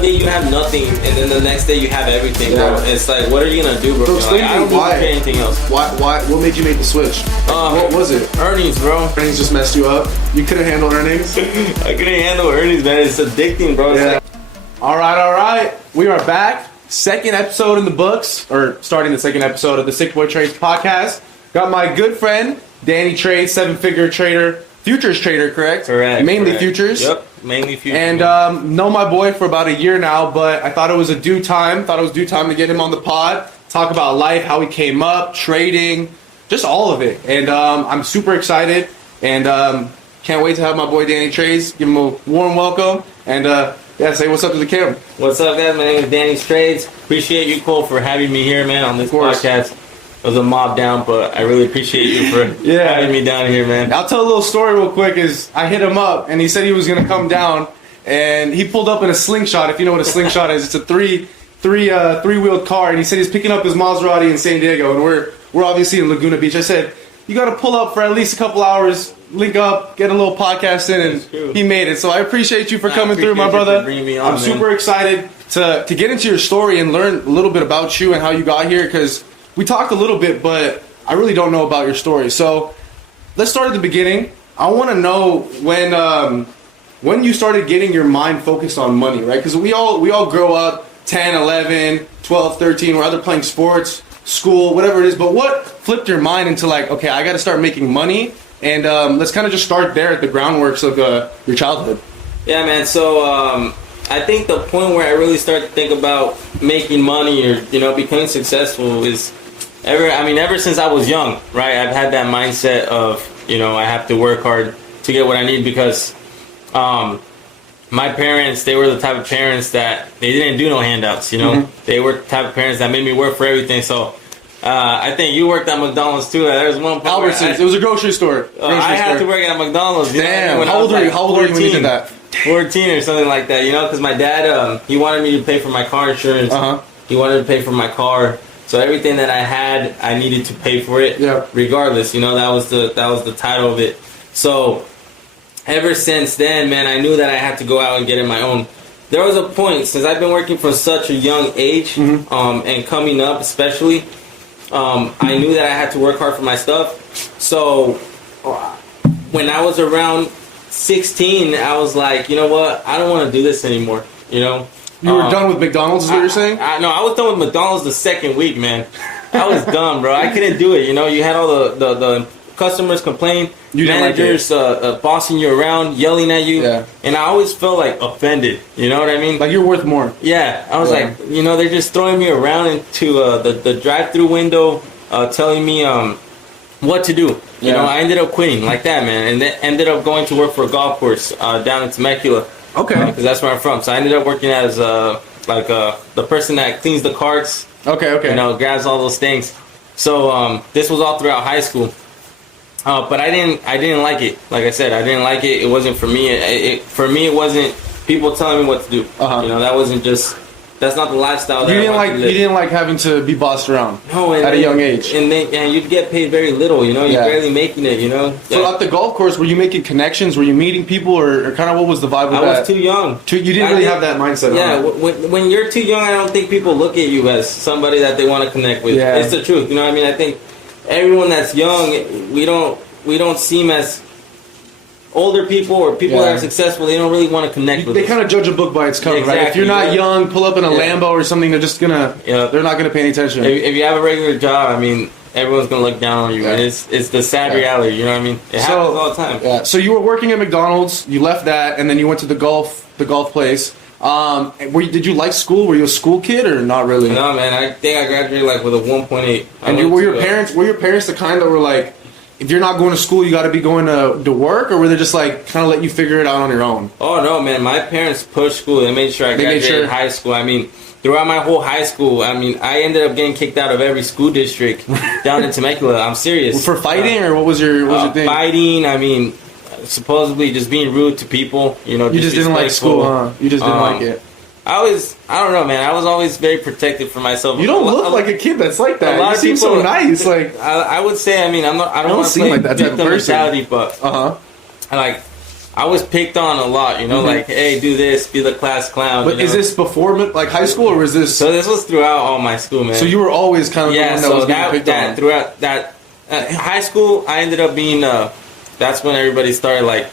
one day you have nothing, and then the next day you have everything, bro. It's like, what are you gonna do, bro? Like, I don't need anything else. Why? What made you make the switch? What was it? Earnings, bro. Earnings just messed you up. You couldn't handle earnings. I couldn't handle earnings, man. It's addicting, bro. Yeah. All right. We are back. Second episode in the books, or starting the second episode of the Sick Boy Trades podcast. Got my good friend Danny Trades, 7-figure trader, futures trader, correct? Correct. Mainly futures. Yep. Mainly futures. And know my boy for about a year now, but I thought it was due time to get him on the pod, talk about life, how he came up, trading, just all of it. And I'm super excited, and can't wait to have my boy Danny Trades. Give him a warm welcome, and say what's up to the camera. What's up, guys? My name is Danny Trades. Appreciate you, Cole, for having me here, man, on this podcast. It was a mob down, but I really appreciate you for having me down here, man. I'll tell a little story real quick. Is I hit him up, and he said he was going to come down, and he pulled up in a slingshot. If you know what a slingshot is, it's a three-wheeled car, and he said he's picking up his Maserati in San Diego, and we're obviously in Laguna Beach. I said, you got to pull up for at least a couple hours, link up, get a little podcast in, and he made it. So I appreciate you for coming through, my brother. I'm super excited to get into your story and learn a little bit about you and how you got here, because we talked a little bit, but I really don't know about your story. So let's start at the beginning. I want to know when you started getting your mind focused on money, right? Because we all grow up 10, 11, 12, 13, we're either playing sports, school, whatever it is. But what flipped your mind into like, okay, I got to start making money? And let's kind of just start there at the groundworks of your childhood. Yeah, man. So I think the point where I really started to think about making money or, becoming successful is ever since I was young, right? I've had that mindset of, I have to work hard to get what I need, because my parents, they were the type of parents that they didn't do no handouts, Mm-hmm. They were the type of parents that made me work for everything. So I think you worked at McDonald's too. There was one point Albertsons. It was a grocery store. I had to work at McDonald's. Damn. How old were you when you did that? 14 or something like that, because my dad, he wanted me to pay for my car insurance. Uh-huh. He wanted to pay for my car. So everything that I had, I needed to pay for it, regardless. That was the title of it. So ever since then, man, I knew that I had to go out and get it my own. There was a point, since I've been working from such a young age, mm-hmm. And coming up especially, I knew that I had to work hard for my stuff. So when I was around 16, I was like, you know what? I don't want to do this anymore, You were done with McDonald's, is what you're saying? No, I was done with McDonald's the second week, man. I was done, bro. I couldn't do it. You had all the customers complain, managers bossing you around, yelling at you, and I always felt like offended. You know what I mean? Like you're worth more. Yeah, I was like, they're just throwing me around into the drive-through window, telling me what to do. I ended up quitting like that, man, and then ended up going to work for a golf course down in Temecula. Okay. Because that's where I'm from. So I ended up working as the person that cleans the carts. Okay. Grabs all those things. So this was all throughout high school. But I didn't like it. Like I said, I didn't like it. It wasn't for me. For me, it wasn't people telling me what to do. Uh-huh. That wasn't just. That's not the lifestyle that I wanted to live. You didn't like having to be bossed around. No, at a young age. And you'd get paid very little. You're barely making it. So at the golf course, were you making connections? Were you meeting people, or kind of what was the vibe of that? I was too young. You didn't really have that mindset. Yeah, when you're too young, I don't think people look at you as somebody that they want to connect with. Yeah. It's the truth. I think everyone that's young, we don't seem as older people or people that are successful. They don't really want to connect with us. They kind of judge a book by its cover, right? If you're not young, pull up in a Lambo or something, they're just gonna they're not gonna pay any attention. If you have a regular job, everyone's gonna look down on you, and it's the sad reality. You know what I mean? It happens all the time. Yeah. So you were working at McDonald's, you left that, and then you went to the golf place. Did you like school? Were you a school kid or not really? No, man. I think I graduated with a 1.8. And were your parents the kind that were like, if you're not going to school, you got to be going to work, or were they just like kind of let you figure it out on your own? Oh no, man! My parents pushed school. They made sure I graduated high school. Throughout my whole high school, I ended up getting kicked out of every school district down in Temecula. I'm serious. For fighting, or what was your thing? Fighting. Supposedly just being rude to people. You just didn't like school, huh? You just didn't like it. I don't know, man. I was always very protective for myself. You don't look like a kid that's like that. You seem so nice. Like I would say, I don't want to play like that type of person. mentality, but I was picked on a lot, you know, like, hey, do this, be the class clown. But you is know? this before like high school, or was this? So this was throughout all my school, man. So you were always kind of the one that was getting picked on. Throughout that high school, I ended up being. That's when everybody started like.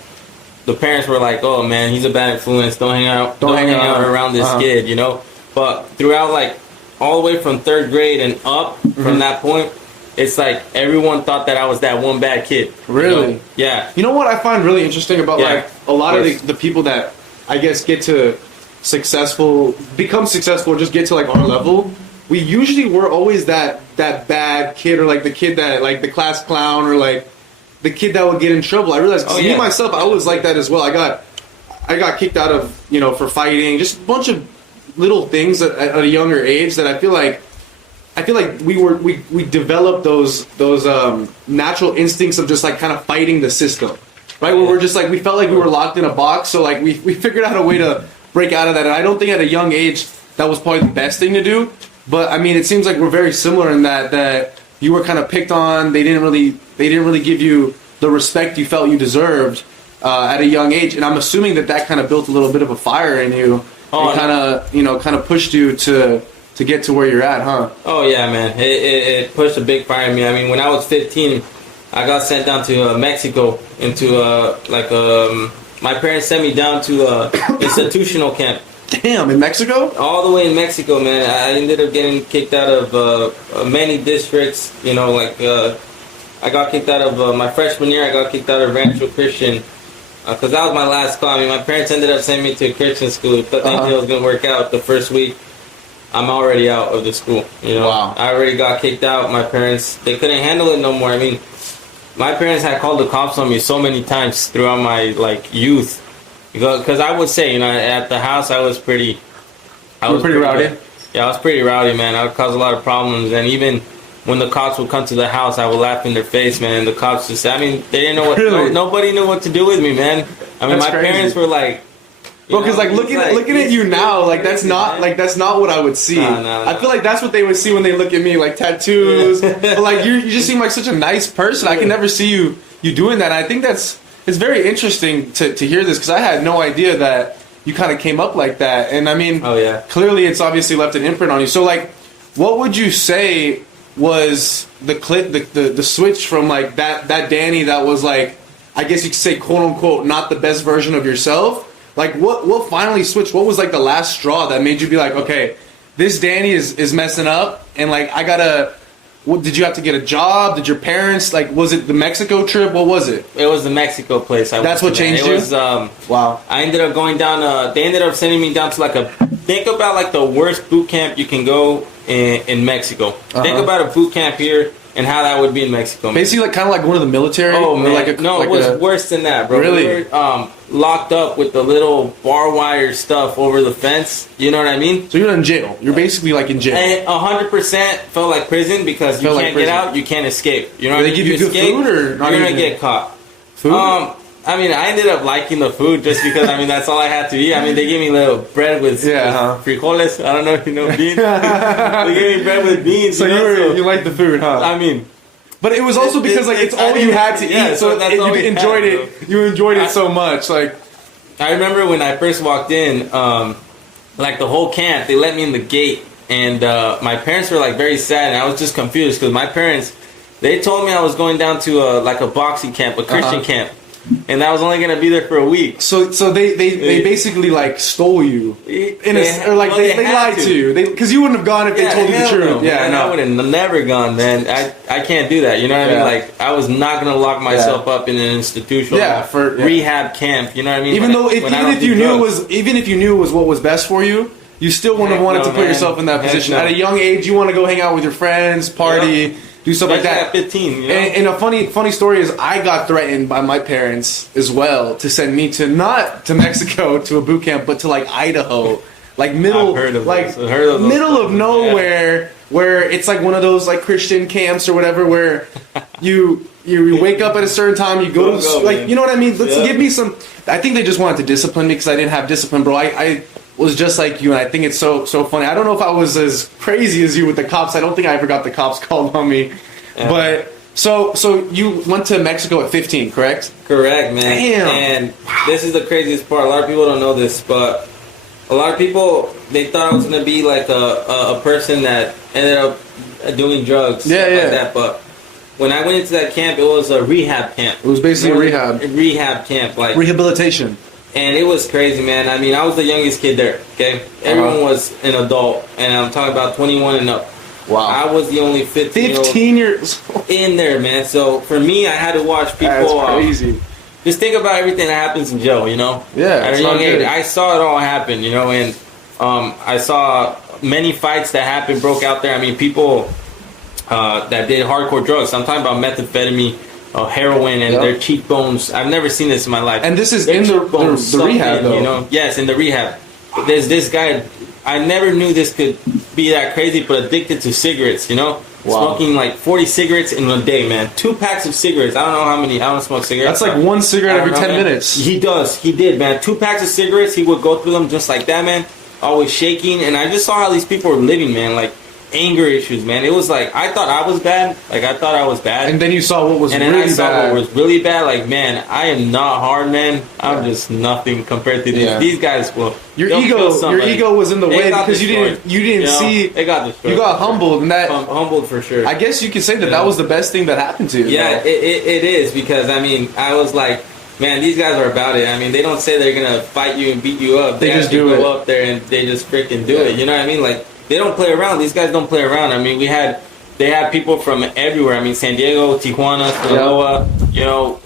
The parents were like, "Oh man, he's a bad influence. Don't hang out. Don't hang out around this kid," you know. But throughout like all the way from third grade and up from that point, it's like everyone thought that I was that one bad kid. Really? You know? Yeah. You know what I find really interesting about like a lot of the people that I guess get to become successful, or just get to like our level. We usually were always that bad kid, or like the kid that like the class clown, or like the kid that would get in trouble. I realized me myself, I was like that as well. I got kicked out of, you know, for fighting, just a bunch of little things at a younger age that I feel like we developed those natural instincts of just like kind of fighting the system, right? Where we're just like, we felt like we were locked in a box, so like we figured out a way to break out of that. And I don't think at a young age that was probably the best thing to do, but I mean, it seems like we're very similar in that you were kind of picked on. They didn't really give you the respect you felt you deserved at a young age, and I'm assuming that kind of built a little bit of a fire in you, and kind of pushed you to get to where you're at, huh? Oh yeah, man. It pushed a big fire in me. I mean, when I was 15, I got sent down to Mexico into my parents sent me down to institutional camp. Damn, in Mexico? All the way in Mexico, man. I ended up getting kicked out of many districts. You know, like I got kicked out of my freshman year. I got kicked out of Rancho Christian because that was my last call. I mean, my parents ended up sending me to a Christian school. Thought it was gonna work out the first week. I'm already out of the school. You know, I already got kicked out. My parents, they couldn't handle it no more. I mean, my parents had called the cops on me so many times throughout my like youth. Because I would say, you know, at the house I was pretty. I was pretty rowdy. Yeah, I was pretty rowdy, man. I would cause a lot of problems, and even when the cops would come to the house, I would laugh in their face, man. And the cops just, I mean, they didn't know what. Really? Nobody knew what to do with me, man. I mean, my parents were like. Well, because like looking at you now, like that's not what I would see. No. I feel like that's what they would see when they look at me, like tattoos. But like you just seem like such a nice person. I can never see you doing that. And I think it's very interesting to hear this, because I had no idea that you kind of came up like that. And I mean, clearly it's obviously left an imprint on you. So like, what would you say was the switch from like that Danny that was like, I guess you could say, quote unquote, not the best version of yourself? Like, what finally switched? What was like the last straw that made you be like, okay, this Danny is messing up, and like I gotta. What, did you have to get a job? Did your parents, like, was it the Mexico trip? What was it? It was the Mexico place. That's what changed you? It was, wow. I ended up going down, they ended up sending me down to like think about like the worst boot camp you can go in Mexico. Think about a boot camp here and how that would be in Mexico. Basically, like kind of like going to the military? Oh, man. Like it was worse than that, bro. Really? We were locked up with the little bar wire stuff over the fence. You know what I mean? So you're in jail. You're basically like in jail. And 100% felt like prison, because you can't get out, you can't escape. You know what I mean? They give you good food, or not? You're going to get caught. Food? I mean, I ended up liking the food just because, I mean, that's all I had to eat. I mean, they gave me little bread with frijoles. I don't know if you know beans. They gave me bread with beans. So you like the food, huh? I mean... But it was also because like it's all you had to eat, so you enjoyed it. You enjoyed it so much. Like, I remember when I first walked in, like the whole camp, they let me in the gate, and my parents were like very sad, and I was just confused because my parents, they told me I was going down to like a boxing camp, a Christian camp, and I was only gonna be there for a week. So they basically like stole you, they lied to you, because you wouldn't have gone if they told you the truth. No, I would have never gone, man. I can't do that. You know what I mean? Like, I was not gonna lock myself up in an institutional rehab camp. You know what I mean? Even if you knew it was what was best for you, you still wouldn't have wanted to put yourself in that position. At a young age, you want to go hang out with your friends, party. Do stuff like that. At 15, you know? And a funny story is I got threatened by my parents as well to send me not to Mexico to a boot camp, but to like Idaho, like middle of nowhere, where it's like one of those like Christian camps or whatever, where you wake up at a certain time, you go to like, you know what I mean? Give me some. I think they just wanted to discipline me because I didn't have discipline, bro. I was just like you, and I think it's so funny. I don't know if I was as crazy as you with the cops. I don't think I ever got the cops called on me, but So you went to Mexico at 15, correct? Correct, man. Damn. And this is the craziest part. A lot of people don't know this, but a lot of people, they thought I was gonna be like a person that ended up doing drugs, Yeah, stuff yeah. like that. But when I went into that camp, it was a rehab camp. It was basically rehab. A rehab camp, like, Rehabilitation. and it was crazy, man. I mean, I was the youngest kid there. Okay, everyone was an adult, and I'm talking about 21 and up. Wow. I was the only 15-year-old 15 years old. in there, man. So for me, I had to watch people. That's crazy. Just think about everything that happens in jail, you know? Yeah, At it's a young not age, good. I saw it all happen, you know, and I saw many fights that happened, broke out there. I mean, people that did hardcore drugs. I'm talking about methamphetamine, heroin, and Yep. their cheekbones. I've never seen this in my life. And this is Their in the cheekbones the sunk rehab, in, though. you know? Yes, in the rehab. There's this guy. I never knew this could be that crazy, but addicted to cigarettes, you know? Wow. Smoking like 40 cigarettes in a day, man. 2 packs of cigarettes. I don't know how many. I don't smoke cigarettes. That's like one cigarette I don't every know, 10 man. minutes. He does. He did, man. 2 packs of cigarettes. He would go through them just like that, man. Always shaking. And I just saw how these people were living, man. Like, anger issues, man. It was like, I thought I was bad. Like, I thought I was bad. And then you saw what was And then really I saw bad. what was really bad. Like, man, I am not hard, man. I'm just nothing compared to these. Yeah. These guys will. Your they'll kill ego somebody. was in the They way got because you destroyed. didn't know? see. They got destroyed. You got humbled, and that Humbled for sure. I guess you could say that Yeah. that was the best thing that happened to you. Yeah, though. it is, because I mean, I was like, man, these guys are about it. I mean, they don't say they're gonna fight you and beat you up. They just actually do go it. up there and they just freaking do Yeah. it. You know what I mean? Like, they don't play around. These guys don't play around. I mean, they had people from everywhere. I mean, San Diego, Tijuana, Sinaloa. You know,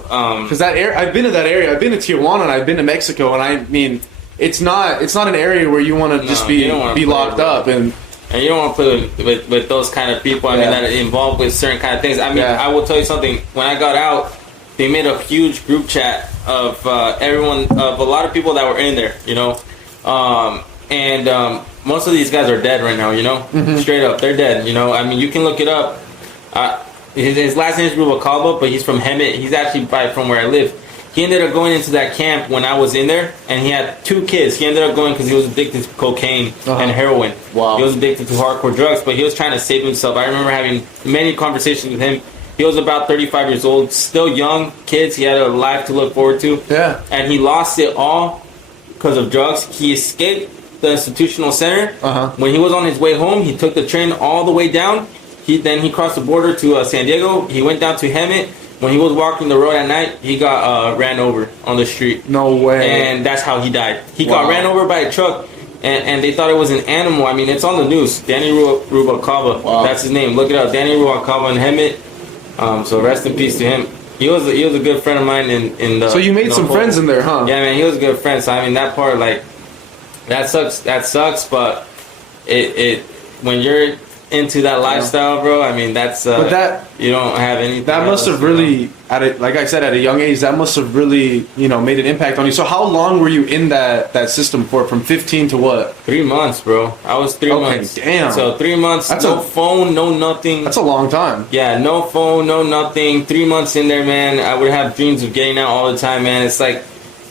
Because that area, I've been to that area. I've been to Tijuana and I've been to Mexico, and I mean, it's not an area where you want to just you don't wanna be play locked around. up and. and you don't want to play with those kind of people. I mean, Yeah. that are involved with certain kind of things. I mean, Yeah. I will tell you something. When I got out, they made a huge group chat of everyone, of a lot of people that were in there. You know, and most of these guys are dead right now. You know, straight up, they're dead. You know, I mean, you can look it up. His last name is Rubalcaba, but he's from Hemet. He's actually from where I live. He ended up going into that camp when I was in there, and he had 2 kids. He ended up going because he was addicted to cocaine and heroin. Wow. He was addicted to hardcore drugs, but he was trying to save himself. I remember having many conversations with him. He was about 35 years old, still young, kids. He had a life to look forward to. Yeah. And he lost it all because of drugs. He escaped the institutional center. When he was on his way home, he took the train all the way down. Then he crossed the border to San Diego. He went down to Hemet. When he was walking the road at night, he got ran over on the street. No way. And that's how he died. He Wow. got ran over by a truck, and they thought it was an animal. I mean, it's on the news. Danny Rubalcaba. Wow. That's his name. Look it up. Danny Rubalcaba in Hemet. So rest in peace to him. He was a good friend of mine in the. So you made the some whole- friends in there, huh? Yeah, man, he was a good friend. So I mean, that part, like, that sucks. That sucks. But it when you're into that lifestyle, bro. I mean, that's But that you don't have anything. that must else, have you know? really, like I said, at a young age, that must have really, made an impact on you. So how long were you in that system for? From 15 to what? 3 months, bro. I was 3 Okay, months. damn. So 3 months. That's no a- phone, no nothing. That's a long time. Yeah, no phone, no nothing. 3 months in there, man. I would have dreams of getting out all the time, man. It's like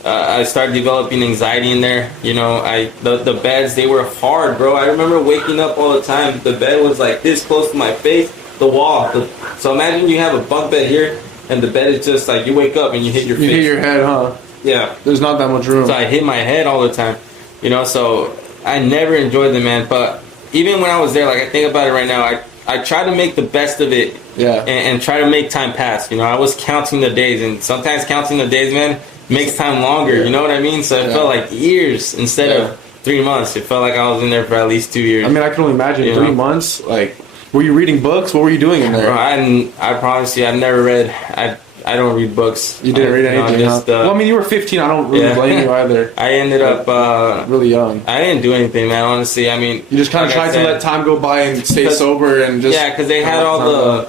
I started developing anxiety in there. You know, the beds, they were hard, bro. I remember waking up all the time. The bed was like this close to my face, the wall. So imagine you have a bunk bed here, and the bed is just like you wake up and you hit your You face. hit your head, huh? Yeah. There's not that much room. So I hit my head all the time, you know. So I never enjoyed it, man. But even when I was there, like, I think about it right now, I try to make the best of it, Yeah. and try to make time pass. You know, I was counting the days, and sometimes counting the days, man, makes time longer. You know what I mean? So it Yeah. felt like years instead Yeah. of 3 months. It felt like I was in there for at least 2 years. I mean, I can only imagine You 3 know? months. Like, were you reading books? What were you doing in Bro, there? I promise you, I never read. I don't read books. You didn't read No, anything, just, huh? Well, I mean, you were 15. I don't really yeah. blame you either. I ended up. Really young. I didn't do anything, man. Honestly, I mean, You just kind of like I tried to said, let time go by and stay 'Cause- sober and just... Yeah, because they had all the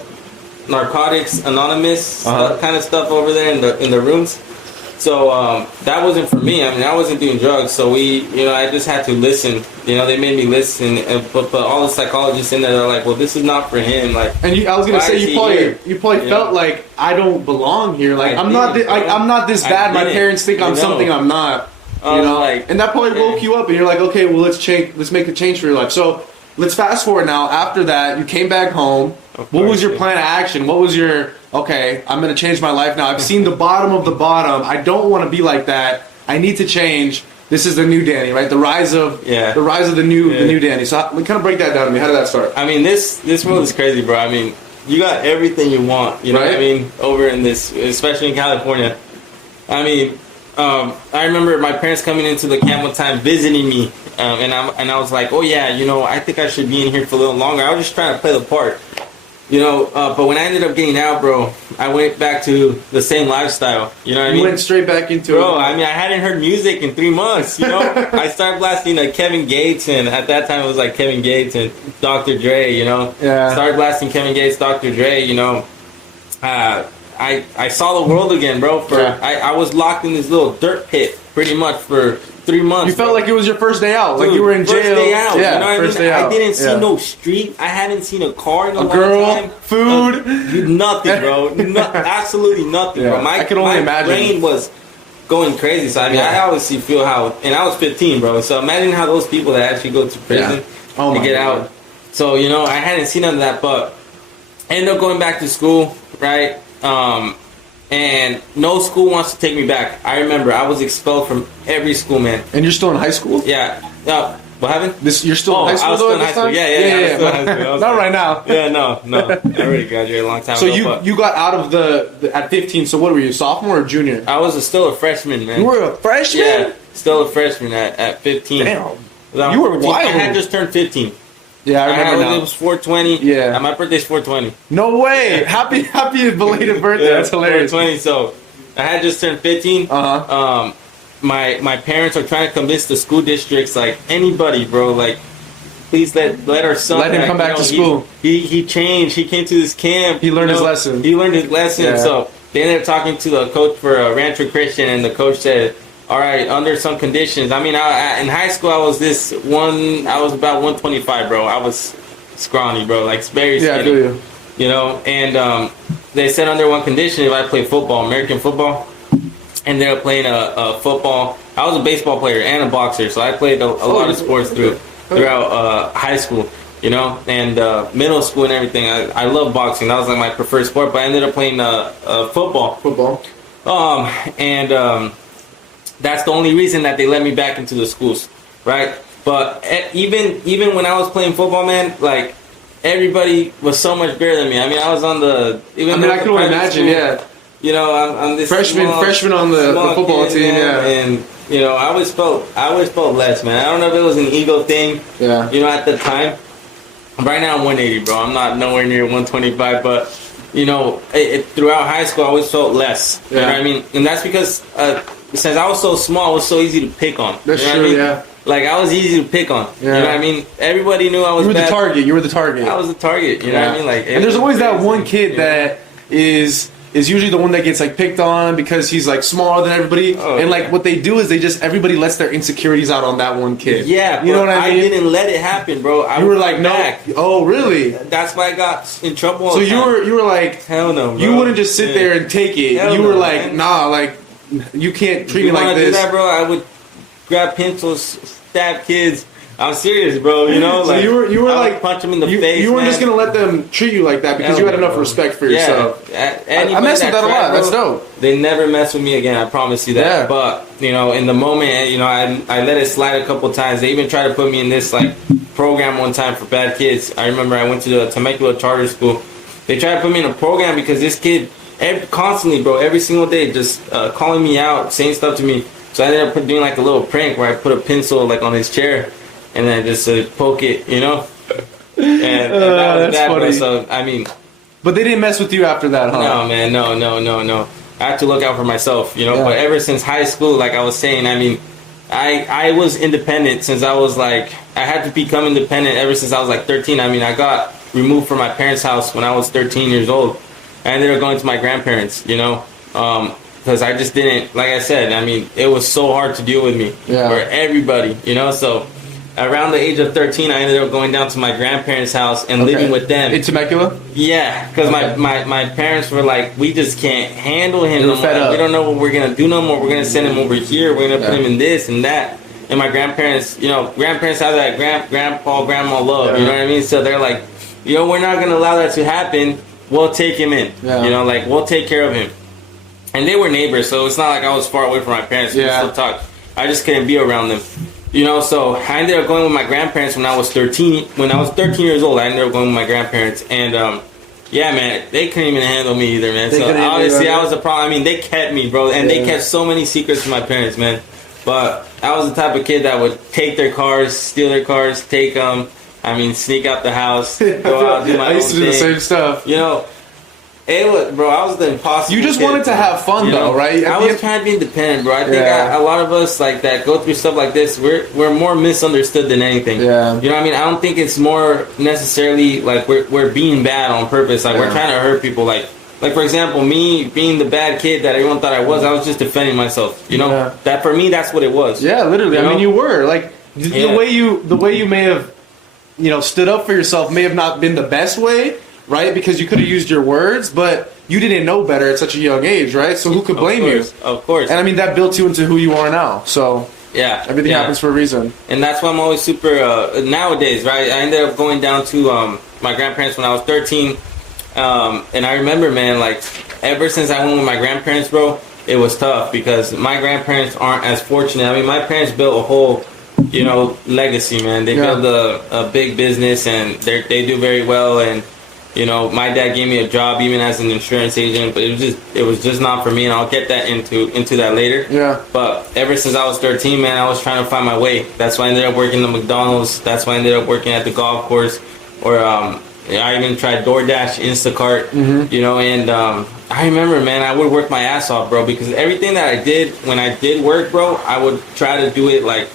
Narcotics Anonymous kind of stuff over there in the rooms. So that wasn't for me. I mean, I wasn't doing drugs. So I just had to listen. You know, they made me listen. But all the psychologists in there are like, well, this is not for him. Like, And I was gonna why say is you he probably here? felt Yeah. like I don't belong here. Like I I'm not did, bro. I'm not this I bad. My didn't. parents think I'm I know. something I'm not. I You was know, like, and that probably man. woke you up, and you're like, okay, well let's make a change for your life. So let's fast forward now. After that, you came back home. What was your plan of action? What was your, okay, I'm going to change my life now. I've seen the bottom of the bottom. I don't want to be like that. I need to change. This is the new Danny, right? The rise of the new Danny. So kind of break that down to me. How did that start? I mean, this world is crazy, bro. I mean, you got everything you want, you know what I mean, over in this, especially in California. I mean, I remember my parents coming into the camp one time visiting me, and I was like, oh yeah, you know, I think I should be in here for a little longer. I was just trying to play the part, you know. But when I ended up getting out, bro, I went back to the same lifestyle. You know what I mean? You went straight back into it. Bro, I mean, I hadn't heard music in 3 months, you know. I started blasting like Kevin Gates, and at that time it was like Kevin Gates and Dr. Dre, you know. Yeah. Started blasting Kevin Gates, Dr. Dre, you know. I saw the world again, bro. I was locked in this little dirt pit pretty much for 3 months. You felt like it was your first day out. Dude, like you were in jail. First day out. Yeah, you know what first I mean? day out. I didn't see no street. I hadn't seen a car in a long girl, time. food. Nothing, bro. Absolutely nothing, bro. I can only imagine. My brain was going crazy. So I mean, I obviously feel how, and I was 15, bro. So imagine how those people that actually go to prison to get out. So, you know, I hadn't seen none of that, but I ended up going back to school, right? And no school wants to take me back. I remember I was expelled from every school, man. And you're still in high school? Yeah. What happened? You're still in high school? I was still in high school. Yeah. Not right now. Yeah, no. I already graduated a long time ago. So you got out of the at 15. So what were you, sophomore or junior? I was still a freshman, man. You were a freshman? Yeah, still a freshman at 15. Damn. You were wild. I had just turned 15. Yeah, I remember now. It was 420. Yeah. My birthday's 420. No way. Happy belated birthday. That's hilarious. 420. So I had just turned 15. My parents are trying to convince the school districts, like, anybody, bro, like, please let our son let him come back to school. He changed. He came to this camp. He learned his lesson. He learned his lesson. Yeah. So they ended up talking to the coach for Rancho Christian, and the coach said, all right, under some conditions. I mean, in high school, I was about 125, bro. I was scrawny, bro, like very skinny. Yeah, I feel you. You know, and they said under one condition, if I play football, American football, and they're playing a football. I was a baseball player and a boxer, so I played a lot of sports throughout high school, you know, and middle school and everything. I love boxing. That was like my preferred sport, but I ended up playing football. That's the only reason that they let me back into the schools, right? But even when I was playing football, man, like, everybody was so much better than me. I mean, I was on the. I can only imagine, yeah. You know, I'm this freshman on the football kid, team, man, and you know, I always felt less, man. I don't know if it was an ego thing, you know, at the time. Right now, I'm 180, bro. I'm not nowhere near 125, but you know, throughout high school, I always felt less. You know what I mean? And that's because since I was so small, it was so easy to pick on. That's you know true, what I mean? yeah. Like, I was easy to pick on. Yeah. You know what I mean? Everybody knew I was bad. You were the target. I was the target. You know what I mean? Like, and there's always that one kid that is usually the one that gets like picked on because he's like smaller than everybody. And like what they do is everybody lets their insecurities out on that one kid. Yeah, you know what I mean? I didn't let it happen, bro. You were like, no. Oh, really? That's why I got in trouble. So you were like, hell no, bro. You wouldn't just sit there and take it. Hell you were no, like, man. nah, like you can't treat me like this. Do that, bro? I would grab pencils, stab kids. I'm serious, bro. You know, so like you were like punch them in the face. You weren't just gonna let them treat you like that because you had enough respect for yourself. I messed with that a lot. That's dope. They never mess with me again. I promise you that. Yeah. But you know, in the moment, you know, I let it slide a couple times. They even tried to put me in this like program one time for bad kids. I remember I went to the Temecula charter school. They tried to put me in a program because this kid constantly, bro, every single day, just calling me out, saying stuff to me. So I ended up doing like a little prank where I put a pencil like on his chair. And then just poke it, you know? And that was that, bro. So, I mean... But they didn't mess with you after that, huh? No, man. No. I have to look out for myself, you know? Yeah. But ever since high school, like I was saying, I mean... I was independent since I was like... I had to become independent ever since I was like 13. I mean, I got removed from my parents' house when I was 13 years old. I ended up going to my grandparents, you know? Because I just didn't... Like I said, I mean, it was so hard to deal with me. Yeah. For everybody, you know? So... Around the age of 13, I ended up going down to my grandparents' house and living with them. In Temecula? Yeah, because my parents were like, we just can't handle him no more. Fed up. We don't know what we're going to do no more. We're going to send him over here. We're going to put him in this and that. and my grandparents, grandparents have that grandpa, grandma love. You know what I mean? So they're like, we're not gonna allow that to happen. We'll take him in. Yeah. Like we'll take care of him. And they were neighbors, so it's not like I was far away from my parents. We still talk. I just couldn't be around them. So I ended up going with my grandparents when I was 13. When I was 13 years old, I ended up going with my grandparents, and yeah, man, they couldn't even handle me either, man. So honestly, I was a problem. I mean, they kept me, bro, and they kept so many secrets from my parents, man. But I was the type of kid that would take their cars, steal their cars, take them. I mean, sneak out the house, go out, do my own thing. I used to do the same stuff. It was, bro, I was the impossible. You just kid, wanted to have fun, though, right? I was trying to be independent, bro. I think a lot of us like that go through stuff like this. We're more misunderstood than anything. Yeah. You know what I mean? I don't think it's more necessarily like we're being bad on purpose. Like we're trying to hurt people. Like for example, me being the bad kid that everyone thought I was just defending myself. That for me, that's what it was. Yeah, literally. I mean, you were like the way you may have, stood up for yourself may have not been the best way. Right, because you could have used your words, but you didn't know better at such a young age, right? So who could blame you? Of course. And I mean, that built you into who you are now. So everything happens for a reason. And that's why I'm always super. Nowadays, right? I ended up going down to my grandparents when I was 13, and I remember, man, like ever since I went with my grandparents, bro, it was tough because my grandparents aren't as fortunate. I mean, my parents built a whole legacy, man. They built a big business, and they do very well. And my dad gave me a job even as an insurance agent, but it was just not for me, and I'll get that into that later. Yeah. But ever since I was 13, man, I was trying to find my way. That's why I ended up working at McDonald's. That's why I ended up working at the golf course, or I even tried DoorDash, Instacart. And I remember, man, I would work my ass off, bro, because everything that I did when I did work, bro, I would try to do it like.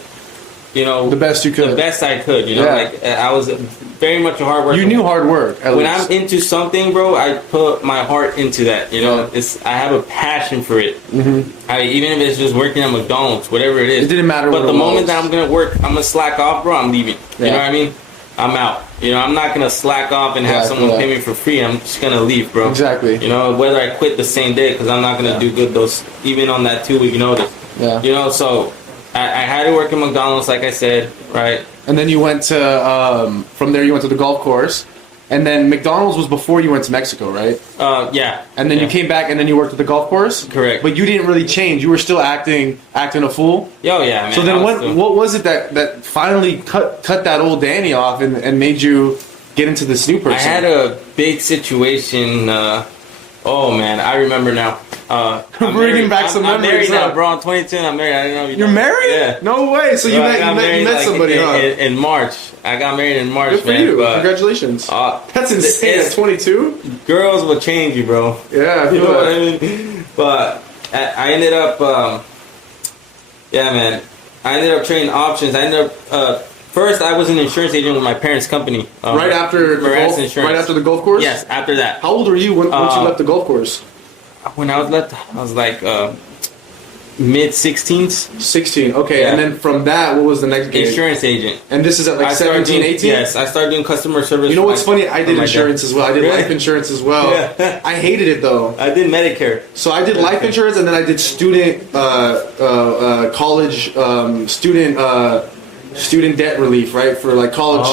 The best you could. The best I could, like I was very much a hard worker. You knew hard work. When I'm into something, bro, I put my heart into that. I have a passion for it. Even if it's just working at McDonald's, whatever it is. It didn't matter. But the moment that I'm gonna work, I'm gonna slack off, bro. I'm leaving. You know what I mean? I'm out. I'm not gonna slack off and have someone pay me for free. I'm just gonna leave, bro. Exactly. Whether I quit the same day because I'm not gonna do good even on that 2-week notice. Yeah. So. I had to work at McDonald's, like I said, right? And then you went to, from there you went to the golf course. And then McDonald's was before you went to Mexico, right? Yeah. And then you came back and then you worked at the golf course? Correct. But you didn't really change. You were still acting a fool? Oh, yeah, man. So then what was it that finally cut that old Danny off and made you get into this new person? I had a big situation. Oh, man, I remember now. Bringing back some memories. I'm married now, bro. I'm 22 and I'm married. I didn't know You're married? Yeah. No way. So you met somebody, in March. I got married in March, Good for man. you. Congratulations. That's insane. At 22? Girls will change you, bro. Yeah, I feel what I mean? But I ended up, man. I ended up trading options. I ended up, first I was an insurance agent with my parents' company. Right after the golf course? Yes, after that. How old were you once you left the golf course? When I was left, I was like mid-16s. 16, okay. Yeah. And then from that, what was the next gig? Insurance agent. And this is at like 17, 18? Yes, I started doing customer service. You know what's funny? I did insurance as well. I did life insurance as well. Yeah. I hated it though. I did Medicare. So I did life insurance and then I did student, college, student debt relief, right? For like college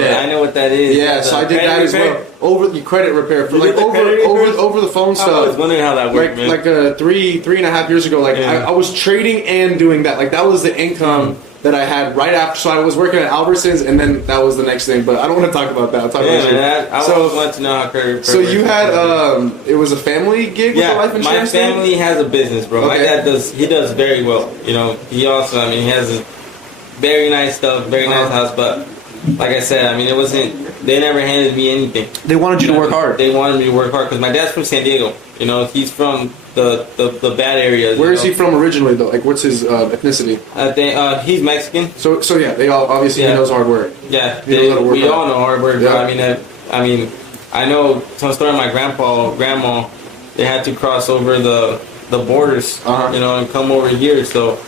debt. I know what that is. Yeah, so I did that as well. Over the credit repair for like over the phone stuff. I was wondering how that worked, man. Like 3.5 years ago, I was trading and doing that. Like that was the income that I had right after. So I was working at Albertsons, and then that was the next thing. But I don't want to talk about that. I'll talk about it. I always want to know how credit. So you had it was a family gig with the life insurance. My family has a business, bro. Okay. My dad does very well. He also, he has a very nice stuff, very nice house, but like I said, it wasn't. They never handed me anything. They wanted you to work hard. They wanted me to work hard because my dad's from San Diego. He's from the bad areas. Where is he from originally, though? Like, what's his ethnicity? He's Mexican. So yeah, they all obviously he knows hard work. Yeah, we all know hard work. Yeah. But I know some story. My grandma, they had to cross over the borders, and come over here. So,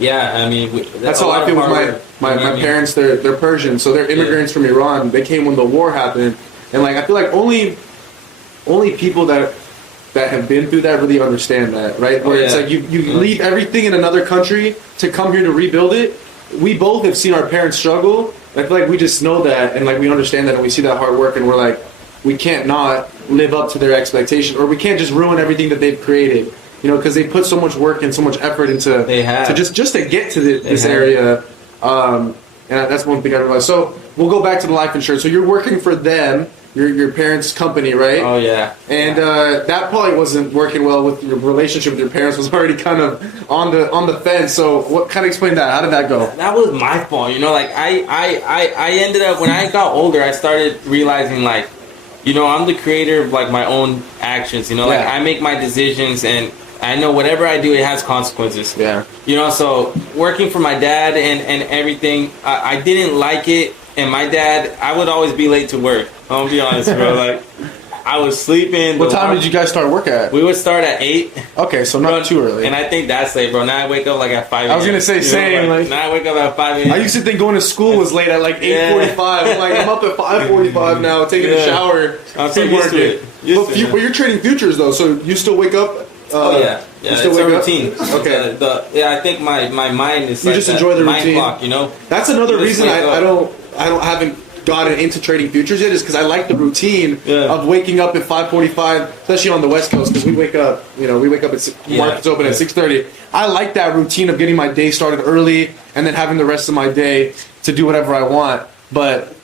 that's how I feel with my parents. They're Persian, so they're immigrants from Iran. They came when the war happened, and I feel like only people that that have been through that really understand that, right? Where it's like you leave everything in another country to come here to rebuild it. We both have seen our parents struggle. I feel like we just know that, and like we understand that, and we see that hard work, and we're like, we can't not live up to their expectation, or we can't just ruin everything that they've created. You know, because they put so much work and so much effort into to just to get to this area. And that's one thing I realized. So we'll go back to the life insurance. So you're working for them, your parents' company, right? Oh yeah. And that probably wasn't working well with your relationship with your parents. Was already kind of on the fence. So what kind of explain that? How did that go? That was my fault. You know, like I ended up, when I got older, I started realizing, like, you know, I'm the creator of like my own actions. You know, like I make my decisions, and I know whatever I do, it has consequences. Yeah. You know, so working for my dad and everything, I didn't like it. And my dad, I would always be late to work. I'll be honest, bro. Like, I was sleeping. What time did you guys start work at? We would start at 8. Okay, so not too early. And I think that's late, bro. Now I wake up like at 5 a.m. I was going to say, same. Like, now I wake up at 5 a.m. I used to think going to school was late at like 8:45. I'm like, I'm up at 5:45 now, taking a shower. I'm so used to it. But you're trading futures, though, so you still wake up? Yeah, it's a routine. Okay. I think my mind is you like just enjoy the mind routine. clock, you know? That's another reason I haven't gotten into trading futures yet, is because I like the routine of waking up at 5:45, especially on the West Coast, because we wake up at markets open at 6:30. I like that routine of getting my day started early and then having the rest of my day to do whatever I want. But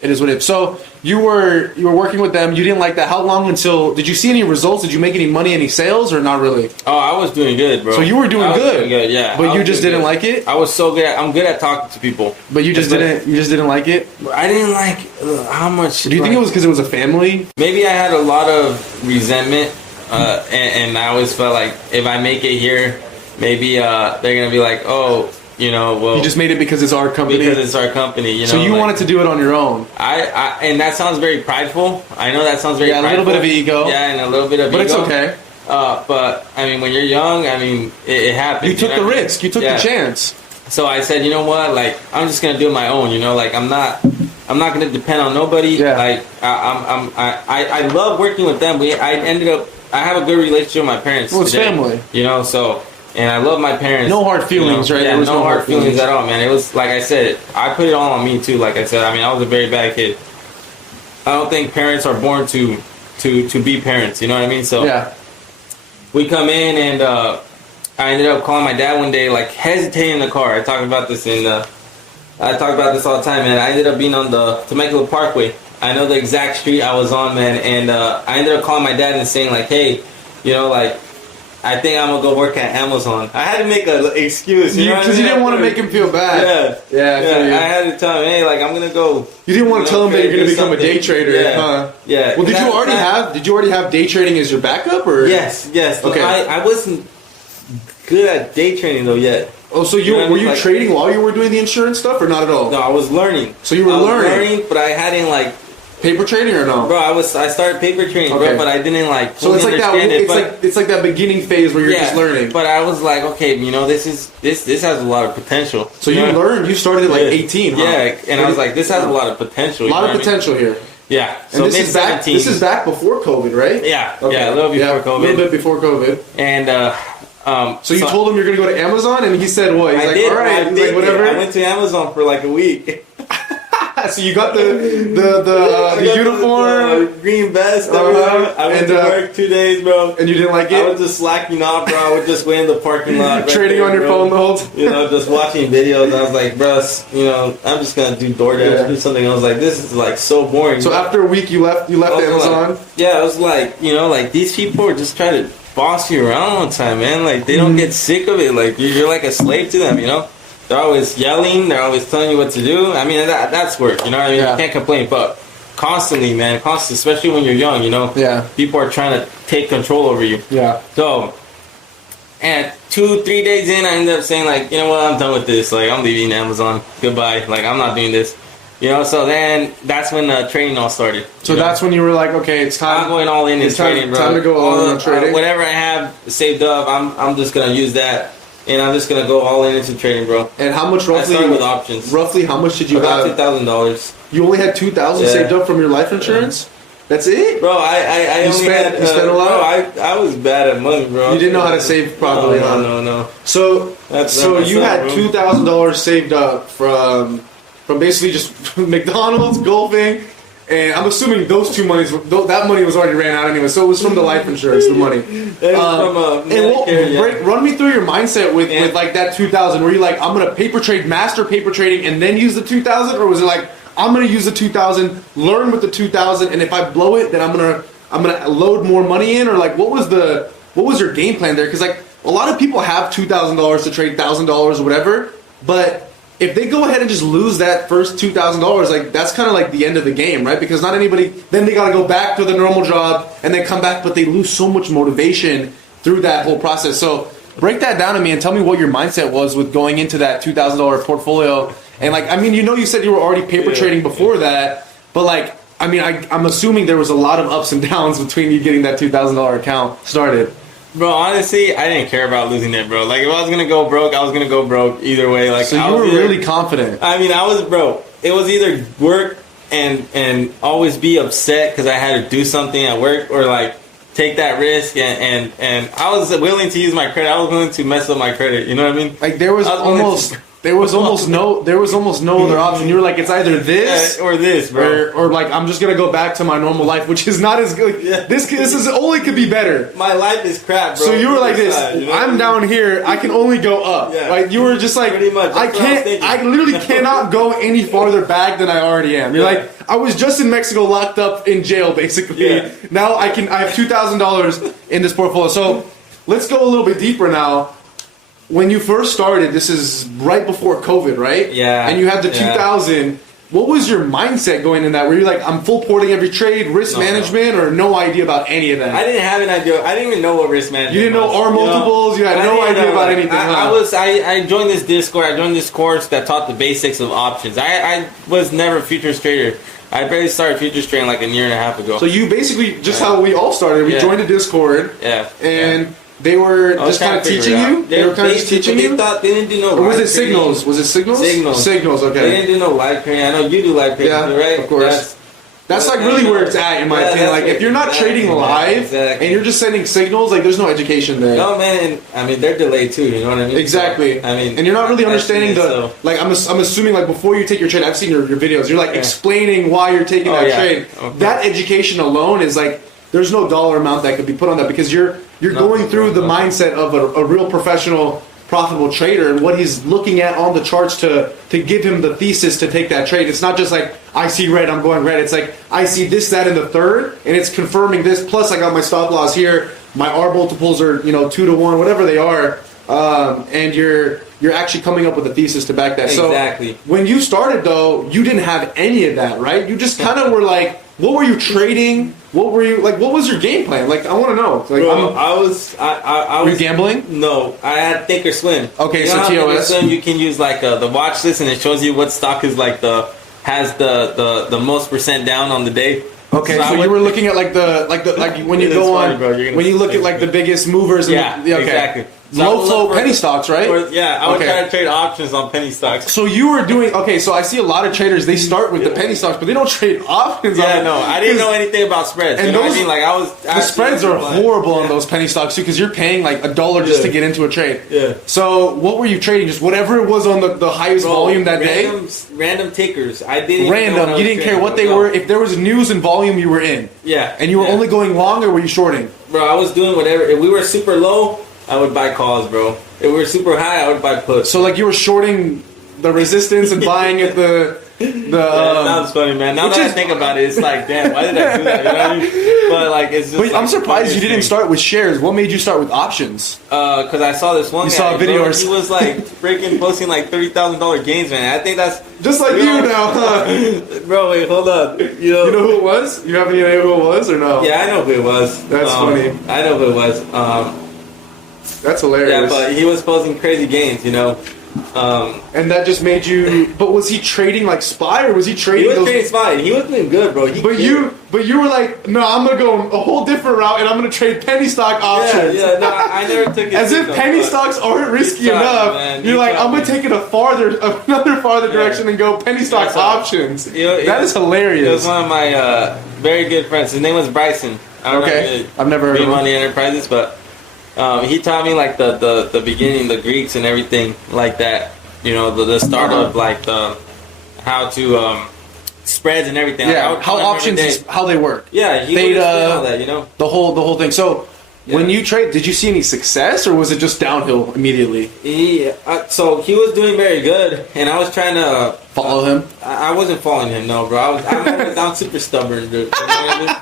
it is what it is. So you were working with them. You didn't like that. How long until did you see any results? Did you make any money, any sales, or not really? Oh, I was doing good, bro. So you were doing good. Yeah. But you just didn't like it? I was so good. I'm good at talking to people. But you just didn't like it? I didn't like how much. Do you think it was because it was a family? Maybe I had a lot of resentment, and I always felt like if I make it here, maybe they're gonna be like, oh, you know, well, you just made it because it's our company. Because it's our company, you know. So you wanted to do it on your own. And that sounds very prideful. I know that sounds very prideful. A little bit of ego. Yeah, and a little bit of ego. But it's okay. But I mean, when you're young, I mean, it happens. You took the risk. You took the chance. So I said, you know what? Like, I'm just gonna do it my own. You know, like I'm not gonna depend on nobody. Yeah. Like I love working with them. I have a good relationship with my parents. Well, it's family. You know, so. And I love my parents. No hard feelings, you know? right? Yeah, there was no hard feelings at all, man. It was, like I said, I put it all on me, too, like I said. I mean, I was a very bad kid. I don't think parents are born to be parents, you know what I mean? So, we come in, and I ended up calling my dad one day, like, hesitating in the car. I talk about this all the time, man. I ended up being on the Temecula Parkway. I know the exact street I was on, man. And I ended up calling my dad and saying, like, hey, you know, like, I think I'm gonna go work at Amazon. I had to make an excuse, because you didn't want to make him feel bad. Yeah. I had to tell him, hey, like I'm gonna go. You didn't want to tell him that you're gonna become a day trader, huh? Yeah. Well, did you already have day trading as your backup, or? Yes. Okay. I wasn't good at day trading though yet. Oh, so were you trading while you were doing the insurance stuff, or not at all? No, I was learning. So you were learning, but I hadn't like. Paper trading or no? Bro, I started paper trading, bro, but I didn't like. So it's like that. It's like that beginning phase where you're just learning. But I was like, okay, you know, this has a lot of potential. So you learned. You started at like 18, huh? Yeah, and I was like, this has a lot of potential. A lot of potential here. Yeah. So this is back. This is back before COVID, right? Yeah. Okay. Yeah, a little before COVID. A little bit before COVID. And so you told him you're gonna go to Amazon, and he said what? He's like, all right. He's like, whatever. I went to Amazon for like a week. So you got the uniform, the green vest. I went to work 2 days, bro. And you didn't like it? I was just slacking off, bro. I would just wait in the parking lot, trading on your phone the whole time. You know, just watching videos. I was like, bro, you know, I'm just gonna do DoorDash, do something. I was like, this is like so boring. So after a week, you left Amazon. I was like, you know, like these people are just trying to boss you around all the time, man. Like they don't get sick of it. Like you're like a slave to them, you know. They're always yelling. They're always telling you what to do. I mean, that's work. You know what I mean? You can't complain. But constantly, man. Constantly. Especially when you're young, you know? Yeah. People are trying to take control over you. Yeah. So, and 2-3 days in, I ended up saying, like, you know what? I'm done with this. Like, I'm leaving Amazon. Goodbye. Like, I'm not doing this. You know? So then, that's when the trading all started. So that's when you were like, okay, it's time. I'm going all in trading, bro. Time to go all in on trading. Whatever I have saved up, I'm just going to use that. And I'm just gonna go all in into trading, bro. And how much roughly? I started with options. Roughly, how much did you have? About $2,000. You only had $2,000 saved up from your life insurance. That's it? Bro, I You only spent- had. you spent a lot? Bro, I was bad at money, bro. You didn't know how to save properly, huh? No. So That's you had bro. $2,000 saved up from basically just McDonald's, golfing, and I'm assuming that money was already ran out anyway. So it was from the life insurance, the money. That was from Medicare, Run me through your mindset with like that 2,000. Were you like, I'm gonna master paper trading, and then use the 2,000, or was it like, I'm gonna use the 2,000, learn with the 2,000, and if I blow it, then I'm gonna load more money in, or like what was your game plan there? Because like a lot of people have $2,000 to trade $1,000 or whatever, but if they go ahead and just lose that first $2,000, like that's kind of like the end of the game, right? Because not anybody, then they got to go back to the normal job and then come back, but they lose so much motivation through that whole process. So break that down to me and tell me what your mindset was with going into that $2,000 portfolio. And like, I mean, you said you were already paper trading before that, but like, I mean, I'm assuming there was a lot of ups and downs between you getting that $2,000 account started. Bro, honestly, I didn't care about losing it, bro. Like, if I was gonna go broke, I was gonna go broke either way. Like, so you were really confident. I mean, I was, bro. It was either work and always be upset because I had to do something at work, or like take that risk and I was willing to use my credit. I was willing to mess up my credit. You know what I mean? Like there was almost no other option. You were like, it's either this or this, bro, or like I'm just gonna go back to my normal life, which is not as good. Yeah. This is only could be better. My life is crap, bro. So you were like this. You know? I'm down here. I can only go up. Yeah. Like you were just like, pretty much. I can't. I literally cannot go any farther back than I already am. You're like, I was just in Mexico, locked up in jail, basically. Yeah. Now I have $2,000 in this portfolio. So let's go a little bit deeper now. When you first started, this is right before COVID, right? Yeah. And you had the 2,000. What was your mindset going in that? Were you like, I'm full porting every trade, risk management, or no idea about any of that? I didn't have an idea. I didn't even know what risk management was. You didn't know R multiples? You had no idea about anything. I joined this Discord. I joined this course that taught the basics of options. I was never a futures trader. I barely started futures trading like a year and a half ago. So you basically, just how we all started, we joined a Discord. Yeah. And they were just kind of teaching you? They were kind of just teaching you? They didn't do no. Or was it Signals? Was it Signals? Signals, okay. They didn't do no live trading. I know you do live trading, right? Of course. That's like really where it's at, in my opinion. Like, if you're not trading live and you're just sending signals, like, there's no education there. No, man. I mean, they're delayed too. You know what I mean? Exactly. So, I mean, and you're not really understanding like, I'm assuming, like, before you take your trade, I've seen your videos, you're like explaining why you're taking that trade. Okay. That education alone is like, there's no dollar amount that could be put on that, because you're going through the mindset of a real professional, profitable trader and what he's looking at on the charts to give him the thesis to take that trade. It's not just like, I see red, I'm going red. It's like, I see this, that, and the third, and it's confirming this. Plus, I got my stop loss here. My R multiples are 2-to-1, whatever they are, and you're actually coming up with a thesis to back that. Exactly. So when you started, though, you didn't have any of that, right? You just kind of were like, what were you trading? What were you like? What was your game plan? Like, I want to know. Like, bro, I was. Were you gambling? No, I had Think or Swim. Okay, you so know TOS. Think or Swim, you can use like the watch list, and it shows you what stock is like has the most percent down on the day. Okay, so you were looking at like when you go on, when you look at like the biggest movers. Exactly. So low flow penny stocks, right? I would try to trade options on penny stocks. So you were doing so I see a lot of traders, they start with the penny stocks, but they don't trade options. Yeah, no, I didn't know anything about spreads. And you know what I mean? Like, the spreads are horrible on those penny stocks too, because you're paying like $1 just to get into a trade. Yeah. So what were you trading? Just whatever it was on the highest volume that day. Random tickers. I didn't. Random. You didn't care what they were. If there was news and volume, you were in. Yeah. And you were only going long, or were you shorting? Bro, I was doing whatever. If we were super low, I would buy calls, bro. If we were super high, I would buy puts. So like you were shorting the resistance and buying at the that sounds funny, man. Now that I think about it, it's like, damn, why did I do that? You know what I mean? But like, it's just. Wait, I'm surprised you didn't start with shares. What made you start with options? Because I saw this one. You saw a video, he was like freaking posting like $30,000 gains, man. I think that's just like you now, huh? Bro, wait, hold up. You know who it was? You have any idea who it was or no? Yeah, I know who it was. That's funny. I know who it was. That's hilarious. Yeah, but he was posting crazy gains, you know. And that just made you. But was he trading like SPY, or was he trading? He was those, trading SPY. He was doing good, bro. But you were like, no, I'm gonna go a whole different route, and I'm gonna trade penny stock options. Yeah, no, I never took it. As if penny stocks aren't risky enough. Man. You're like, I'm gonna take it another farther direction and go penny stock options. That is hilarious. It was one of my very good friends. His name was Bryson. I don't know I've never heard of him. Money Enterprises, but he taught me like the beginning, the Greeks and everything like that. You know, the start of like the how to spreads and everything. Yeah, like, how options how they work. Yeah, he Theta, all that, you know, the whole thing. So when you trade, did you see any success, or was it just downhill immediately? So he was doing very good, and I was trying to follow him. I wasn't following him, no, bro. I'm super stubborn, dude. You know what I mean?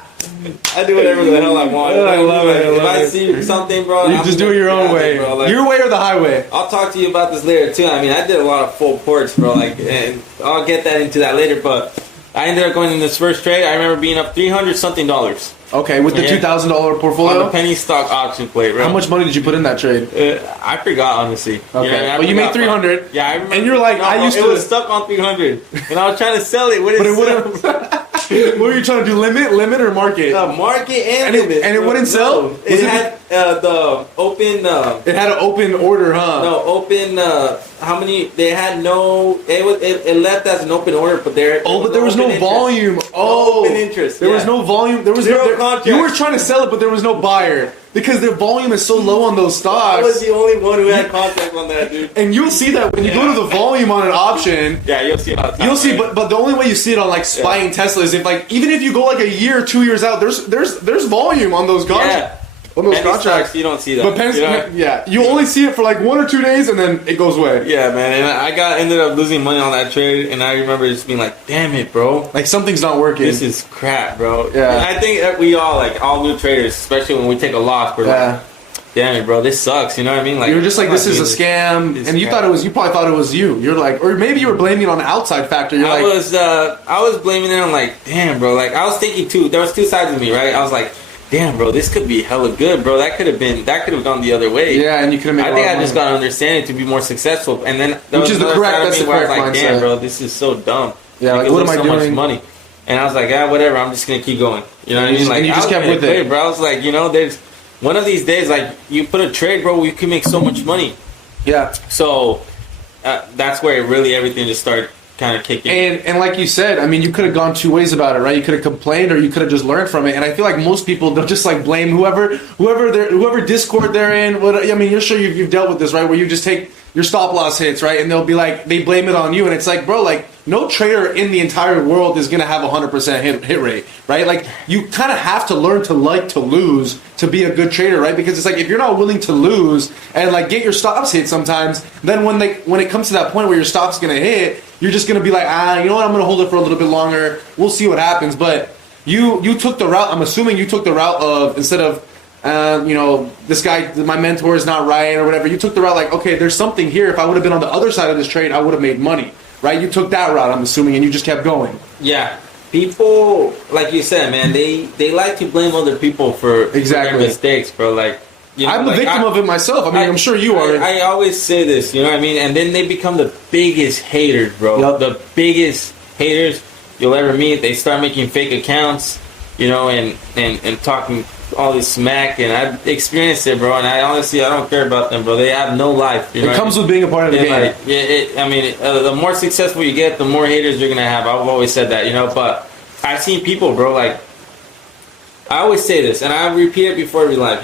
I do whatever the hell I want. I love it. If I see something, bro, you just do it your own way. Bro. Like, your way or the highway. I'll talk to you about this later too. I mean, I did a lot of full ports, bro. Like, and I'll get that into that later. But I ended up going in this first trade. I remember being up $300 something. Okay, with the $2,000 portfolio. On the penny stock auction plate, bro. How much money did you put in that trade? I forgot, honestly. Okay, well, you made 300. Yeah, I remember. And you're like, I used to. It was stuck on 300, and I was trying to sell it. What were you trying to do? Limit or market? Market and limit. And it wouldn't sell. It had the open. It had an open order, huh? No, open. How many? They had no. It left as an open order, but there. But there was no volume. Oh, open interest. There was no volume. There was zero contract. You were trying to sell it, but there was no buyer because their volume is so low on those stocks. I was the only one who had contract on that, dude. And you'll see that when you go to the volume on an option. Yeah, you'll see. You'll see, but the only way you see it on like SPY and Tesla is if like even if you go like a year, 2 years out, there's volume on those contracts. Yeah. On those penny contracts, stocks, you don't see that. But you only see it for like 1 or 2 days, and then it goes away. Yeah, man, and I ended up losing money on that trade, and I remember just being like, "Damn it, bro! Like something's not working. This is crap, bro." Yeah, and I think that we all new traders, especially when we take a loss, we're like, "Damn it, bro! This sucks." You know what I mean? Like you're just like, "This is a scam," and you probably thought it was you. You're like, or maybe you were blaming it on an outside factor. I was blaming it on like, "Damn, bro!" Like I was thinking too. There was two sides of me, right? I was like, damn, bro, this could be hella good, bro. That could have gone the other way. Yeah, and you could have made. I think I just got to understand it to be more successful, and then which is the correct. That's the correct mindset. Damn, bro, this is so dumb. Yeah, like what am I doing? Much money, and I was like, whatever. I'm just gonna keep going. You know what I mean? Like you just kept with it, bro. I was like, there's one of these days, like you put a trade, bro, you can make so much money. Yeah. So that's where everything just started kind of kicking. And like you said, I mean, you could have gone two ways about it, right? You could have complained, or you could have just learned from it. And I feel like most people, they'll just like blame whoever Discord they're in. I mean, you're sure you've dealt with this, right? Where you just take your stop loss hits, right? And they'll be like, they blame it on you, and it's like, bro, like no trader in the entire world is gonna have 100% hit rate, right? Like you kind of have to learn to like to lose to be a good trader, right? Because it's like if you're not willing to lose and like get your stops hit sometimes, then when it comes to that point where your stop's gonna hit, you're just gonna be like, you know what? I'm gonna hold it for a little bit longer. We'll see what happens. But you took the route. I'm assuming you took the route of instead of this guy, my mentor is not right or whatever. You took the route like, okay, there's something here. If I would have been on the other side of this trade, I would have made money, right? You took that route, I'm assuming, and you just kept going. Yeah, people, like you said, man, they like to blame other people for their mistakes, bro. Like, I'm the victim of it myself. I mean, I'm sure you are. I always say this, you know what I mean? And then they become the biggest haters, bro. Yep. The biggest haters you'll ever meet. They start making fake accounts, and talking all this smack, and I've experienced it, bro. And I don't care about them, bro. They have no life. It comes with being a part of the game. The more successful you get, the more haters you're gonna have. I've always said that, But I've seen people, bro. Like I always say this, and I repeat it before every live.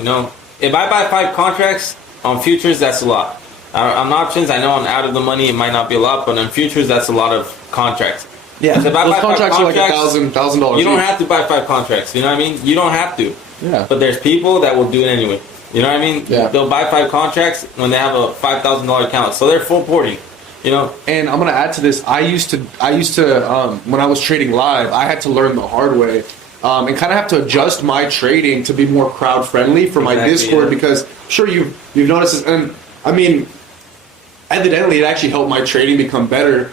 If I buy 5 contracts on futures, that's a lot. On options, I know I'm out of the money. It might not be a lot, but on futures, that's a lot of contracts. Yeah, if I buy contracts are like $1,000. You don't have to buy 5 contracts. You know what I mean? You don't have to. Yeah. But there's people that will do it anyway. You know what I mean? Yeah. They'll buy 5 contracts when they have a $5,000 account, so they're full porting. And I'm gonna add to this. I used to when I was trading live, I had to learn the hard way. And kind of have to adjust my trading to be more crowd friendly for my Discord, because I'm sure you've noticed this, and I mean, evidently it actually helped my trading become better,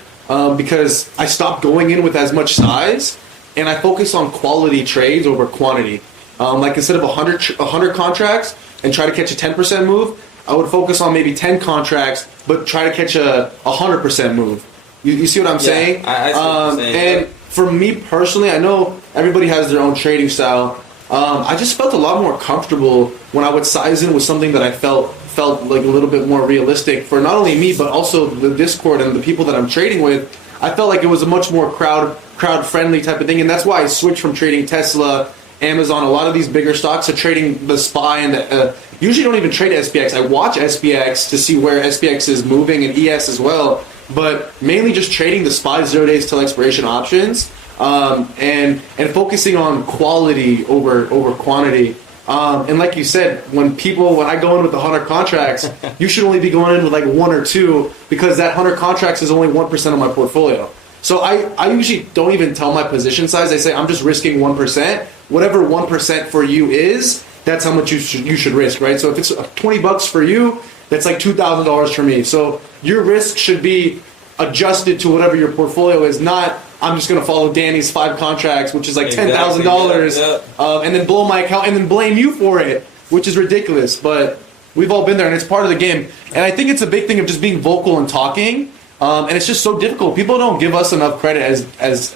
because I stopped going in with as much size, and I focus on quality trades over quantity. Like instead of 100 contracts and try to catch a 10% move, I would focus on maybe 10 contracts, but try to catch a 100% move. You see what I'm saying? I see what you're saying. And for me personally, I know everybody has their own trading style. I just felt a lot more comfortable when I would size in with something that I felt like a little bit more realistic for not only me, but also the Discord and the people that I'm trading with. I felt like it was a much more crowd friendly type of thing, and that's why I switched from trading Tesla, Amazon, a lot of these bigger stocks, to trading the SPY and the, usually don't even trade SPX. I watch SPX to see where SPX is moving, and ES as well, but mainly just trading the SPY 0 days till expiration options, and focusing on quality over quantity. And like you said, when I go in with 100 contracts, you should only be going in with like 1 or 2, because that 100 contracts is only 1% of my portfolio. So I usually don't even tell my position size. I say I'm just risking 1%. Whatever 1% for you is, that's how much you should risk, right? So if it's $20 for you, that's like $2,000 for me. So your risk should be adjusted to whatever your portfolio is, not I'm just gonna follow Danny's 5 contracts, which is like $10,000, and then blow my account and then blame you for it, which is ridiculous. But we've all been there, and it's part of the game. And I think it's a big thing of just being vocal and talking. And it's just so difficult. People don't give us enough credit as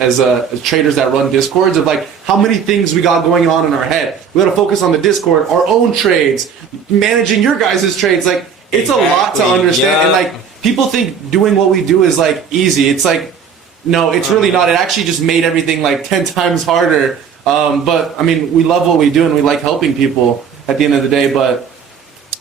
traders that run Discords of like how many things we got going on in our head. We got to focus on the Discord, our own trades, managing your guys' trades. Like it's a lot to understand, and like people think doing what we do is like easy. It's like no, it's really not. It actually just made everything like 10 times harder. But I mean, we love what we do and we like helping people at the end of the day. But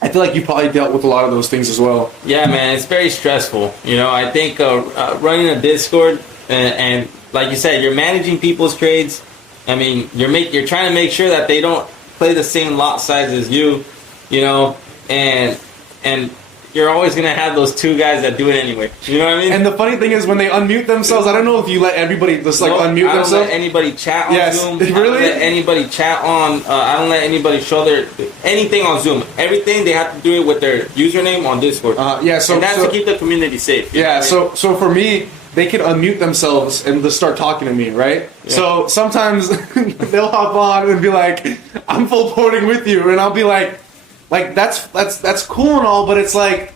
I feel like you probably dealt with a lot of those things as well. Yeah, man, it's very stressful. You know, I think running a Discord and like you said, you're managing people's trades. I mean, you're trying to make sure that they don't play the same lot size as you. You know, and you're always gonna have those 2 guys that do it anyway. You know what I mean? And the funny thing is when they unmute themselves, I don't know if you let everybody just like unmute themselves. I don't let anybody chat on Zoom. Really? I don't let anybody chat on. I don't let anybody show their anything on Zoom. Everything they have to do it with their username on Discord. Yeah, so and that's to keep the community safe. Yeah, so for me, they can unmute themselves and just start talking to me, right? Yeah. So sometimes they'll hop on and be like, "I'm full porting with you," and I'll be like that's cool and all, but it's like,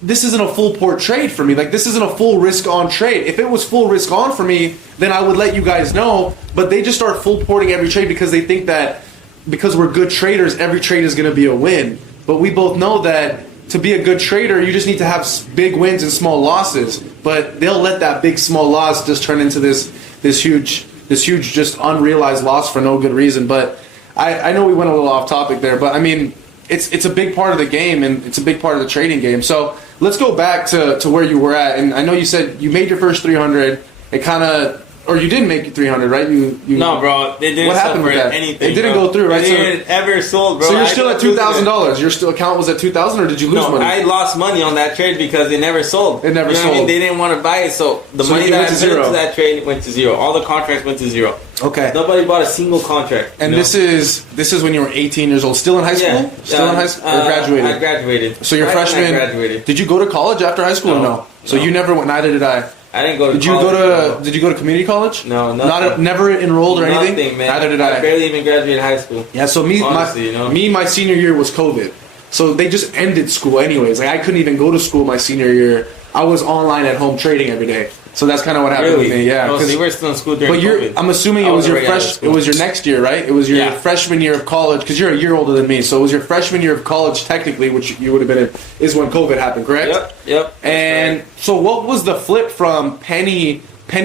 this isn't a full port trade for me. Like, this isn't a full risk on trade. If it was full risk on for me, then I would let you guys know. But they just start full porting every trade because they think that because we're good traders, every trade is going to be a win. But we both know that to be a good trader, you just need to have big wins and small losses. But they'll let that big small loss just turn into this huge just unrealized loss for no good reason. But I know we went a little off topic there, but I mean, it's a big part of the game, and it's a big part of the trading game. So let's go back to where you were at. And I know you said you made your first 300. It kind of, or you didn't make it 300, right? You no, bro. They didn't. What happened with that? Anything, it didn't go through, right? It didn't ever sold, bro. So you're still at $2,000. Your still account was at $2,000, or did you lose money? I lost money on that trade because it never sold. It never sold. I mean? They didn't want to buy it, so the money that I put into that trade went to zero. All the contracts went to zero. Okay. Nobody bought a single contract. And this is when you were 18 years old, still in high school? Yeah. Still in high school, or graduated? I graduated. So you're freshman. I graduated. Did you go to college after high school or no? So you never went. Neither did I. I didn't go to college. Did you go to community college? No, nothing. Never enrolled or anything? Nothing, man. Neither did I. I barely even graduated high school. Yeah, so my senior year was COVID. So they just ended school anyways. Like I couldn't even go to school my senior year. I was online at home trading every day. So that's kind of what happened with me. Yeah. Oh, so you were still in school during COVID. I'm assuming it was your next year, right? It was your freshman year of college, because you're a year older than me. So it was your freshman year of college, technically, which you would have been in, is when COVID happened, correct? Yep. And so what was the flip from penny